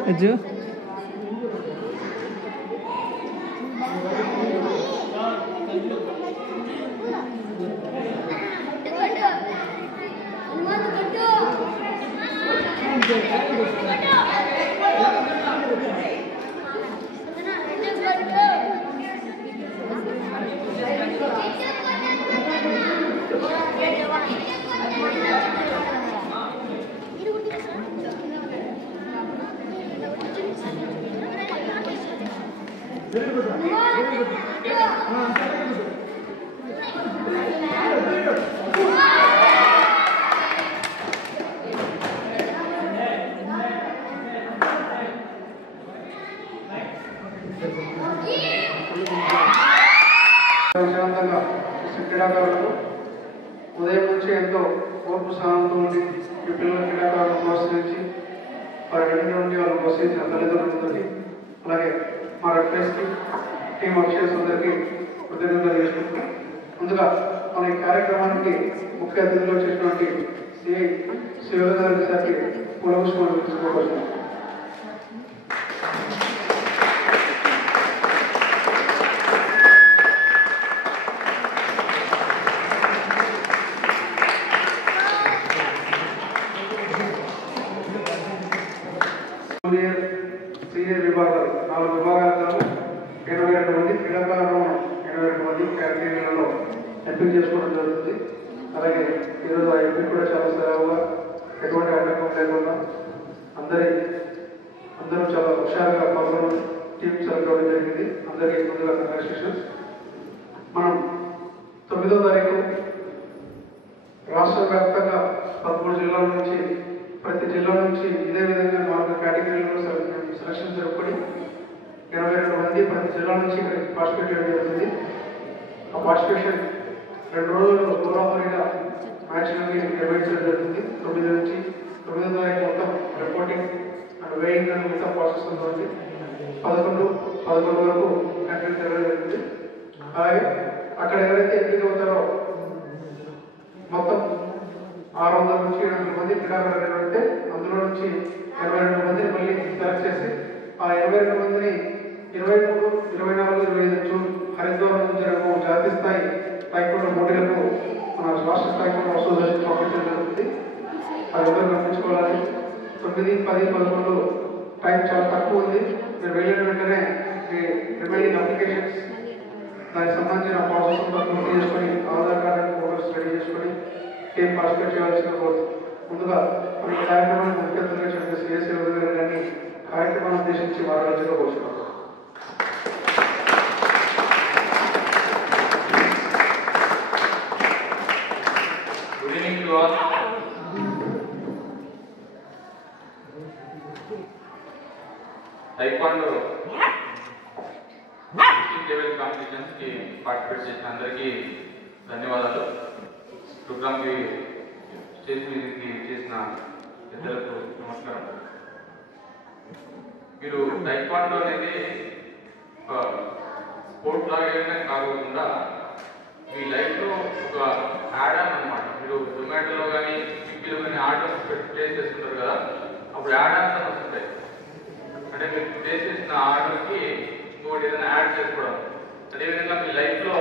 Ajju. విజయవంతంగా క్రీడాకారులకు ఉదయం నుంచి ఎంతో ఓర్పు సహనంతో ఉండి ఈ పిల్లల క్రీడాకారులను ప్రోత్సహించి వారి ఇంటి నుండి వాళ్ళు ప్రోత్సహించిన తల్లిదండ్రులతో అలాగే మా రెడ్ క్రాస్కి టీమ్ అఫీషియల్స్ అందరికీ కృతజ్ఞతలు చేసుకుంటున్నాం. ముందుగా మన ఈ కార్యక్రమానికి ముఖ్య అతిథిలో చేసినటువంటి సిఐ శివగారి సార్కి పులపుష్పం తీసుకోవచ్చు. సీనియర్ విభాగాలు 4 విభాగాలలో 82 మంది క్రీడాకారులను 82 మంది కేటగిరీలలో ఎంపిక చేసుకోవడం జరుగుతుంది. అలాగే ఈరోజు ఆ ఎంపిక కూడా చాలా సరళంగా ఎటువంటి ఆటంకం లేకుండా అందరూ చాలా హుషారుగా పాల్గొని టీమ్ సెలెక్ట్ అవ్వడం జరిగింది. అందరికీ ముందుగా కంగ్రాచులేషన్స్. మనం 9వ తారీఖు రాష్ట్ర వ్యాప్తంగా 13 జిల్లాల నుంచి ప్రతి జిల్లా నుంచి ఇదే విధంగా 4 కేటగిరీలలో సెలక్షన్ జరుపుకొని 22 మంది ప్రతి జిల్లా నుంచి ఇక్కడికి పార్టిసిపేట్ చేయడం జరుగుతుంది. ఆ పార్టిసిపేషన్ 2 రోజులు దూరామరిగా మ్యాచ్లకి నిర్వహించడం జరుగుతుంది. 9 నుంచి 9వ తారీఖు మొత్తం రిపోర్టింగ్ అండ్ వేయింగ్ అండ్ మిగతా ప్రాసెస్ ఉంటుంది. 11 వరకు కంటిన్యూ జరగడం జరిగింది. అలాగే అక్కడ ఎవరైతే ఎంపిక అవుతారో మొత్తం 600 నుంచి 800 మంది క్రీడాకారులు ఉంటే అందులో నుంచి 82 మందిని మళ్ళీ సెలెక్ట్ చేసి ఆ 22 మందిని 23, 24, 25 జూన్ హరిద్వార్ నుంచి జరగబో జాతీయ స్థాయి టైకోండో పోటీలకు మన రాష్ట్ర టైకోండో అసోసియేషన్ పంపించడం జరుగుతుంది. అది ఎవరు గమనించుకోవాలి. 9, 10, 11 టైం చాలా తక్కువ ఉంది. మీరు వెళ్ళిన వెంటనే మీ రిమైనింగ్ అప్లికేషన్స్ దానికి సంబంధించిన ప్రాసెస్ పూర్తి చేసుకొని ఆధార్ కార్డు ఫోటోస్ రెడీ చేసుకొని టీం పార్టిసిపేట్ చేయాల్సిన కోరుతుంది. ముందుగా మన కార్యక్రమాన్ని ముఖ్య అతిథిగా చెప్పిన సిఎస్ఏ గారు కానీ కార్యక్రమాన్ని ఉద్దేశించి మాట్లాడాల్సిందిగా కోరుతున్నాం. Good evening to all. Taekwondo district level competitions కి పార్టిసిపేట్ చేసిన అందరికీ ధన్యవాదాలు. ప్రోగ్రామ్ కి స్టేజ్ మీదకి చేసిన పెద్దలకు నమస్కారం. మీరు టైక్వాండో అనేది స్పోర్ట్ లాగానే కాకుండా మీ లైఫ్లో ఒక యాడ్ ఆన్ అనమాట. మీరు జొమాటోలో కానీ స్విగ్గీలో కానీ ఆర్డర్స్ ప్లేస్ చేస్తుంటారు కదా, అప్పుడు యాడ్ ఆన్స్ అని వస్తుంటాయి. అంటే మీరు ప్లేస్ చేసిన ఆర్డర్కి ఇంకోటి ఏదైనా యాడ్ చేసుకోవడం. అదేవిధంగా మీ లైఫ్లో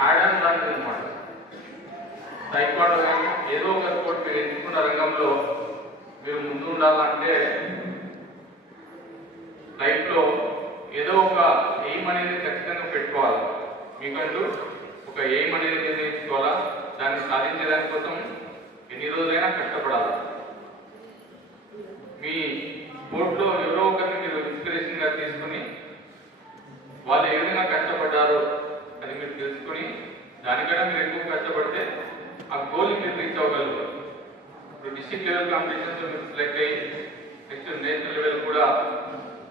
యాడ్ ఆన్ లాంటిది అనమాట. టైక్వాండో కానీ ఏదో ఒక స్పోర్ట్ మీరు ఎంచుకున్న రంగంలో మీరు ముందు ఉండాలంటే లైఫ్లో ఏదో ఒక ఎయిమ్ అనేది ఖచ్చితంగా పెట్టుకోవాలి. మీకంటూ ఒక ఎయిమ్ అనేది నిర్ణయించుకోవాలా. దాన్ని సాధించే దానికోసం ఎన్ని రోజులైనా కష్టపడాలి. మీ స్పోర్ట్లో ఎవరో ఒకరిని మీరు ఇన్స్పిరేషన్గా తీసుకుని వాళ్ళు ఏ విధంగా కష్టపడ్డారు అని మీరు తెలుసుకుని దానికన్నా మీరు ఎక్కువ కష్టపడితే ఆ గోల్ని మీరు రీచ్ అవ్వగలరు. ఇప్పుడు డిస్ట్రిక్ట్ లెవెల్ కాంపిటీషన్స్లో మీరు సెలెక్ట్ అయ్యి నెక్స్ట్ నేషనల్ లెవెల్ కూడా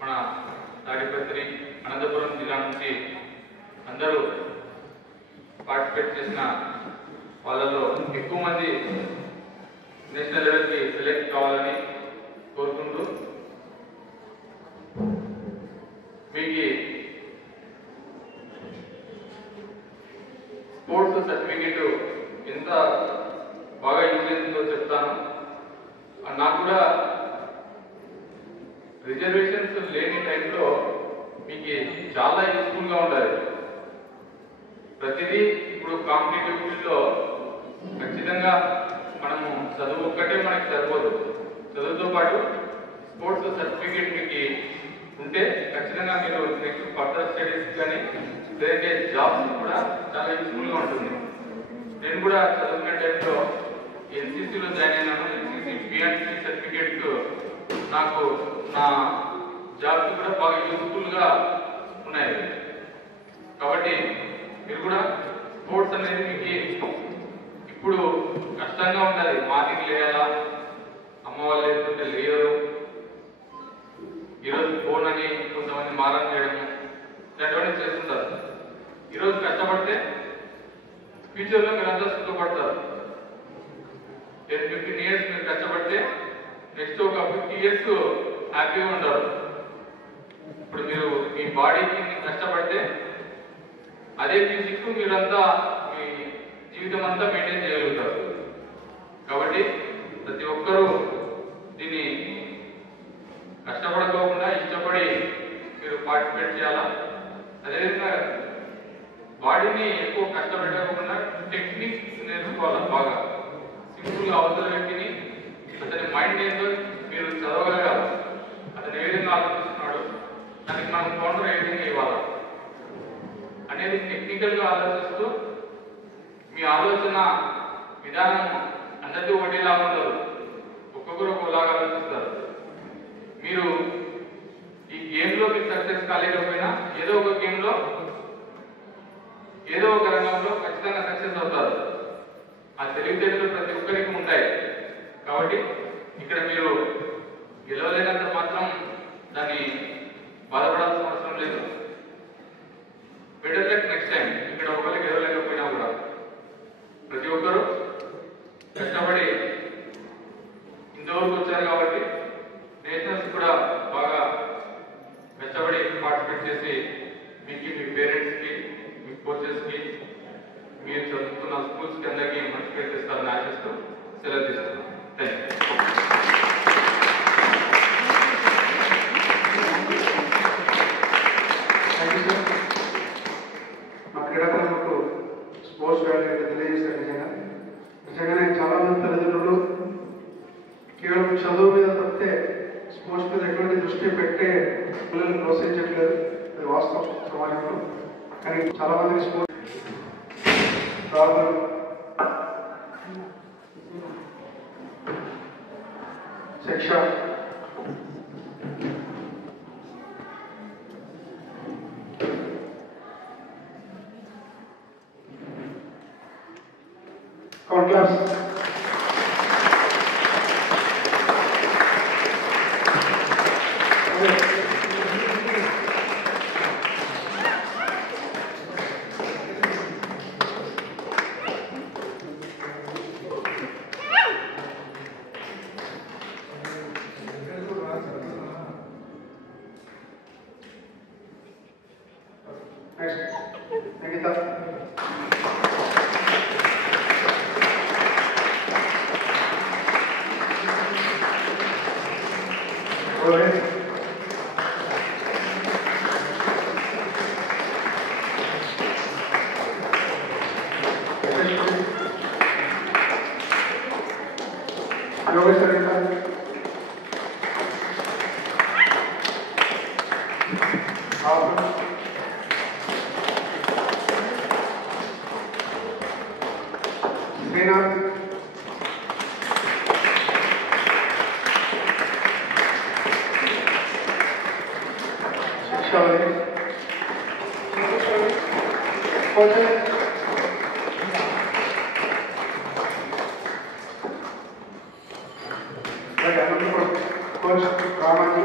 మన తాడిపత్రి అనంతపురం జిల్లా నుంచి అందరూ పార్టిసిపేట్ చేసిన వాళ్ళలో ఎక్కువ మంది నేషనల్ లెవెల్కి సెలెక్ట్ కావాలని కోరుకుంటూ మీకు స్పోర్ట్స్ సర్టిఫికేట్ ఎంత బాగా యూజ్ అయిందో చెప్తాను. నాకు కూడా రిజర్వేషన్స్ లేని టైంలో మీకు చాలా యూస్ఫుల్గా ఉండాలి. ప్రతిదీ ఇప్పుడు కాంపిటేటివ్ ఫీల్డ్లో ఖచ్చితంగా మనము చదువు ఒక్కటే మనకి సరిపోదు. చదువుతో పాటు స్పోర్ట్స్ సర్టిఫికేట్ మీకు ఉంటే ఖచ్చితంగా మీరు నెక్స్ట్ ఫర్దర్ స్టడీస్ కానీ లేదంటే జాబ్స్ కూడా చాలా యూస్ఫుల్గా ఉంటుంది. నేను కూడా చదువుకునే టైంలో ఎన్సీసీలో జాయిన్ అయినాను. ఎన్సీసీ బిఎన్సీ సర్టిఫికేట్ నాకు నా జాబ్కి కూడా బాగా యూస్ఫుల్గా ఉన్నాయి. కాబట్టి మీరు కూడా స్పోర్ట్స్ అనేది మీకు ఇప్పుడు కష్టంగా ఉంటుంది. మార్నింగ్ లేయాలా, అమ్మ వాళ్ళు లేకుంటే లేరు, ఈరోజు ఫోన్ అని కొంతమంది మారం చేయడం ఇలాంటివన్నీ చేస్తుంటారు. ఈరోజు కష్టపడితే ఫ్యూచర్లో మీరు అంతా సుఖపడతారు. 10-15 years మీరు కష్టపడితే నెక్స్ట్ ఒక 50 years హ్యాపీగా ఉంటారు. ఇప్పుడు మీరు మీ బాడీకి కష్టపడితే అదే ఫిజిక్ మీరంతా మీ జీవితం అంతా మెయింటైన్ చేయగలుగుతారు. కాబట్టి ప్రతి ఒక్కరూ దీన్ని కష్టపడకోకుండా ఇష్టపడి మీరు పార్టిసిపేట్ చేయాలా. అదేవిధంగా బాడీని ఎక్కువ కష్టపెట్టకుండా టెక్నిక్స్ నేర్చుకోవాలి. బాగా సింపుల్గా అవతల వ్యక్తిని అతని మైండ్ ఏంటో మీరు చదవగలగాలి. అతను ఏ విధంగా ఆలోచిస్తున్నాడు, దానికి మనం కౌంటర్ ఏ విధంగా ఇవ్వాలి అనేది టెక్నికల్గా ఆలోచిస్తూ మీ ఆలోచన విధానం అందరికీ ఒకటేలాగా ఉండదు. ఒక్కొక్కరు ఒకలాగా ఆలోచిస్తారు. మీరు ఈ గేమ్లో మీరు సక్సెస్ కాలేకపోయినా ఏదో ఒక గేమ్లో ఏదో ఒక రంగంలో ఖచ్చితంగా సక్సెస్ అవుతారు. ఆ తెలివితేటలు ప్రతి ఒక్కరికి ఉంటాయి. కాబట్టి ఇక్కడ మీరు గెలవలేనంత మాత్రం దాన్ని బాధపడాల్సిన అవసరం లేదు. Better luck next time. ఇక్కడ ఒకరికి గెలవలేకపోయినా కూడా ప్రతి ఒక్కరూ కష్టపడి ఇంతవరకు వచ్చారు. కాబట్టి నేషనల్స్ కూడా బాగా మీరు చదువుతున్న స్కూల్స్కి అందరికీ మంచి పేరు తెస్తారని ఆశిస్తూ సెలవు తీసుకున్నాం. Thank you. మా క్రీడాకారులకు స్పోర్ట్స్ వ్యాల్యూ తెలియజేశారు. నిజంగానే చాలామంది తల్లిదండ్రులు కేవలం చదువు మీద తప్పితే స్పోర్ట్స్ మీద ఎటువంటి దృష్టి పెట్టే పిల్లల్ని ప్రోత్సహించట్లేదు. అది వాస్తవం సమాజంలో. కానీ చాలా మందికి స్పోర్ట్స్ రాహుల్ శిక్ష క్లాస్ నెక్స్ట్ योगेश्वर श्रीनाथ शिक्षावली कोच रामाजी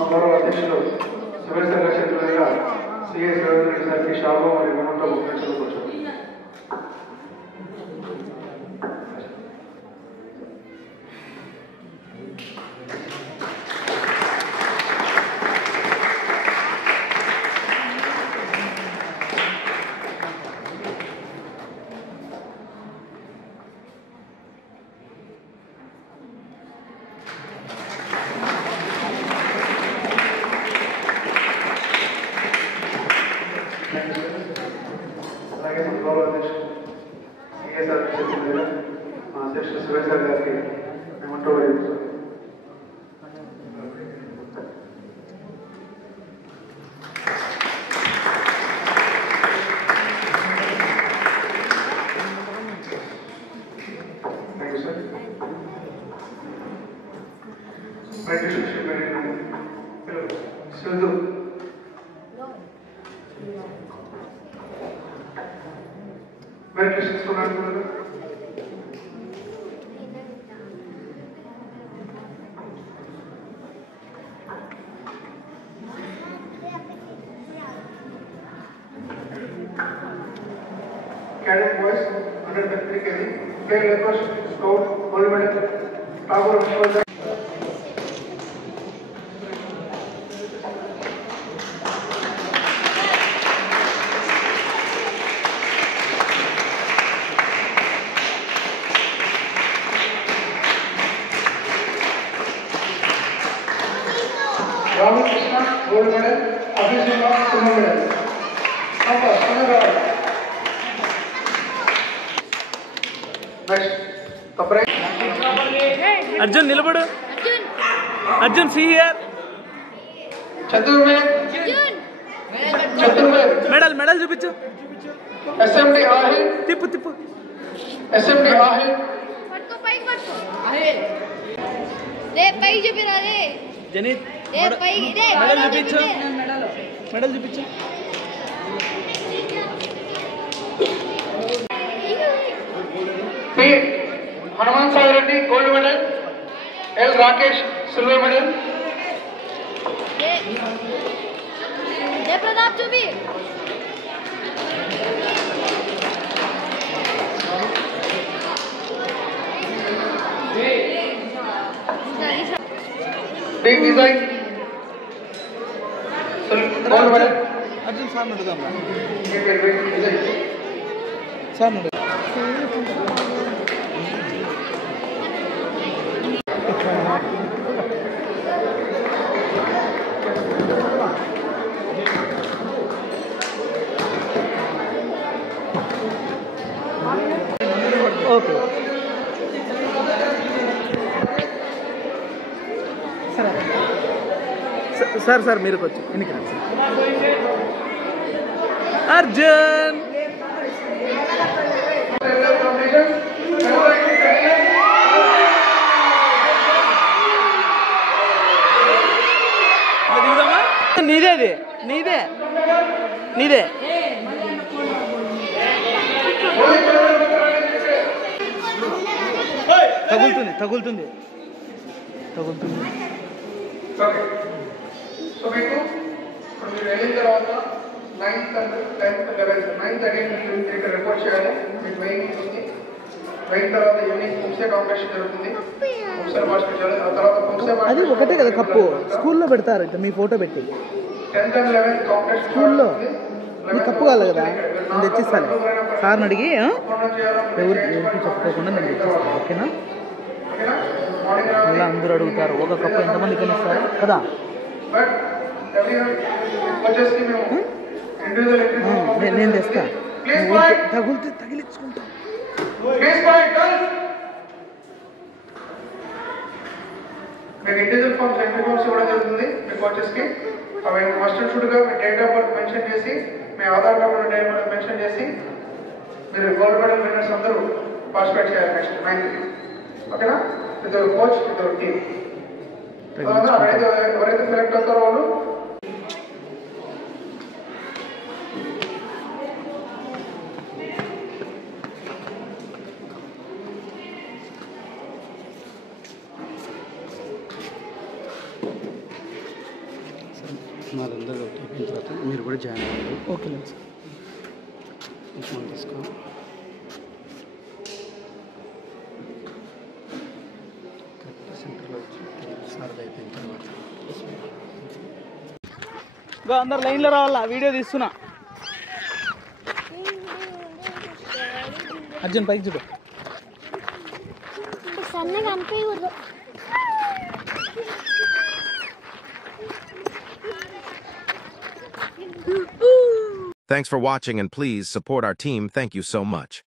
गौरव अध्यक्षులు సివిల్ సంఘ చేతులుగా సిఎస్ రవీంద్ర సార్కి శాల్వా మరియు మెమోంటో బహుమతులు వచ్చారు. అలాగే మన గౌరవ అధ్యక్షులు సిఎస్ఆర్ చేతులుగా మా అధ్యక్షులు శివేశ్వర్ గారికి మెమోంటో ఇవ్వాలి. Thank you sir. సింధు తీసుకున్నాను. Cadet boys 133 kg play leopards score gold medal Thakur Vishwanath Rahul Krishna gold medal Abhishek silver medal Arjun निलबड़ अर्जुन सी हियर मेडल मेडल చూపించు एसएमडी आहे తిప్పు తిప్పు एसएमडी आहे పట్టుకో పైకి పట్టుకో రే పైకి చూపిరా రే జనిత్ రే పైకి రే మెడల్ చూపించు మెడల్ చూపించు P Hanuman Sagar Reddy gold medal L Rakesh silver medal Prathap చూపి Big design. అర్జున్ సార్ అడుగుదాం Design. సార్ అడుగు ఓకే సార్ మీరు వచ్చి ఎన్నికి రండి అర్జున్ నీదే నీదే నీదే తగులుతుంది తగులుతుంది తగులుతుంది ఓకే సో మీకు ఇప్పుడు మీరు వెళ్ళిన తర్వాత 9th and 10th 11th 9th again ఇక్కడ రిపోర్ట్ చేయాలి మీకు మెయిన్ ఉంటుంది మెయిన్ తర్వాత ఈవినింగ్ పుంసే కాంపిటీషన్ జరుగుతుంది పుంసే పార్టిసిపేట్ చేయాలి ఆ తర్వాత పుంసే అది ఒకటే కదా కప్పు స్కూల్లో పెడతారు ఇట్లా మీ ఫోటో పెట్టి 10th and 11th కాంపిటీషన్ స్కూల్లో నీ కప్పు కావాలి కదా నేను తెచ్చిస్తాను సార్ని అడిగి ఎవరికి చెప్పుకోకుండా నేను తెచ్చిస్తాను ఓకేనా మళ్ళీ అందరూ అడుగుతారు ఒక కప్పు ఎంతమంది కొనిస్తారు కదా బట్ వచ్చేసి మేము నేను తెస్తా తగులితే తగిలించుకుంటా మీకు ఇండివిజువల్ ఫార్మ్స్ ఎంట్రీ ఫార్మ్స్ ఇవ్వడం జరుగుతుంది మీకు వచ్చేసి అవి మస్ట్ అండ్ షుడ్గా మీ డేట్ ఆఫ్ బర్త్ మెన్షన్ చేసి మీ Aadhaar card date of birth mention చేసి మీరు గోల్డ్ మెడల్ విన్నర్స్ అందరూ పార్టిసిపేట్ చేయాలి నెక్స్ట్ 9th ఓకేనా విత్ కోచ్ విత్ టీమ్ ఎవరైతే సెలెక్ట్ అవుతారో వాళ్ళు మాదందరూ అయిపోయిన తర్వాత మీరు కూడా జాయిన్ అవ్వాలి. ఓకే ఫోన్ తీసుకో. కరెక్ట్ సెంటర్లో వచ్చి సార్ది అయిపోయిన తర్వాత అందరు లైన్లో రావాలా వీడియో తీస్తున్నా అర్జున్ పైకి చూడు సన్నగా అనిపించదు Thanks for watching and please support our team. Thank you so much.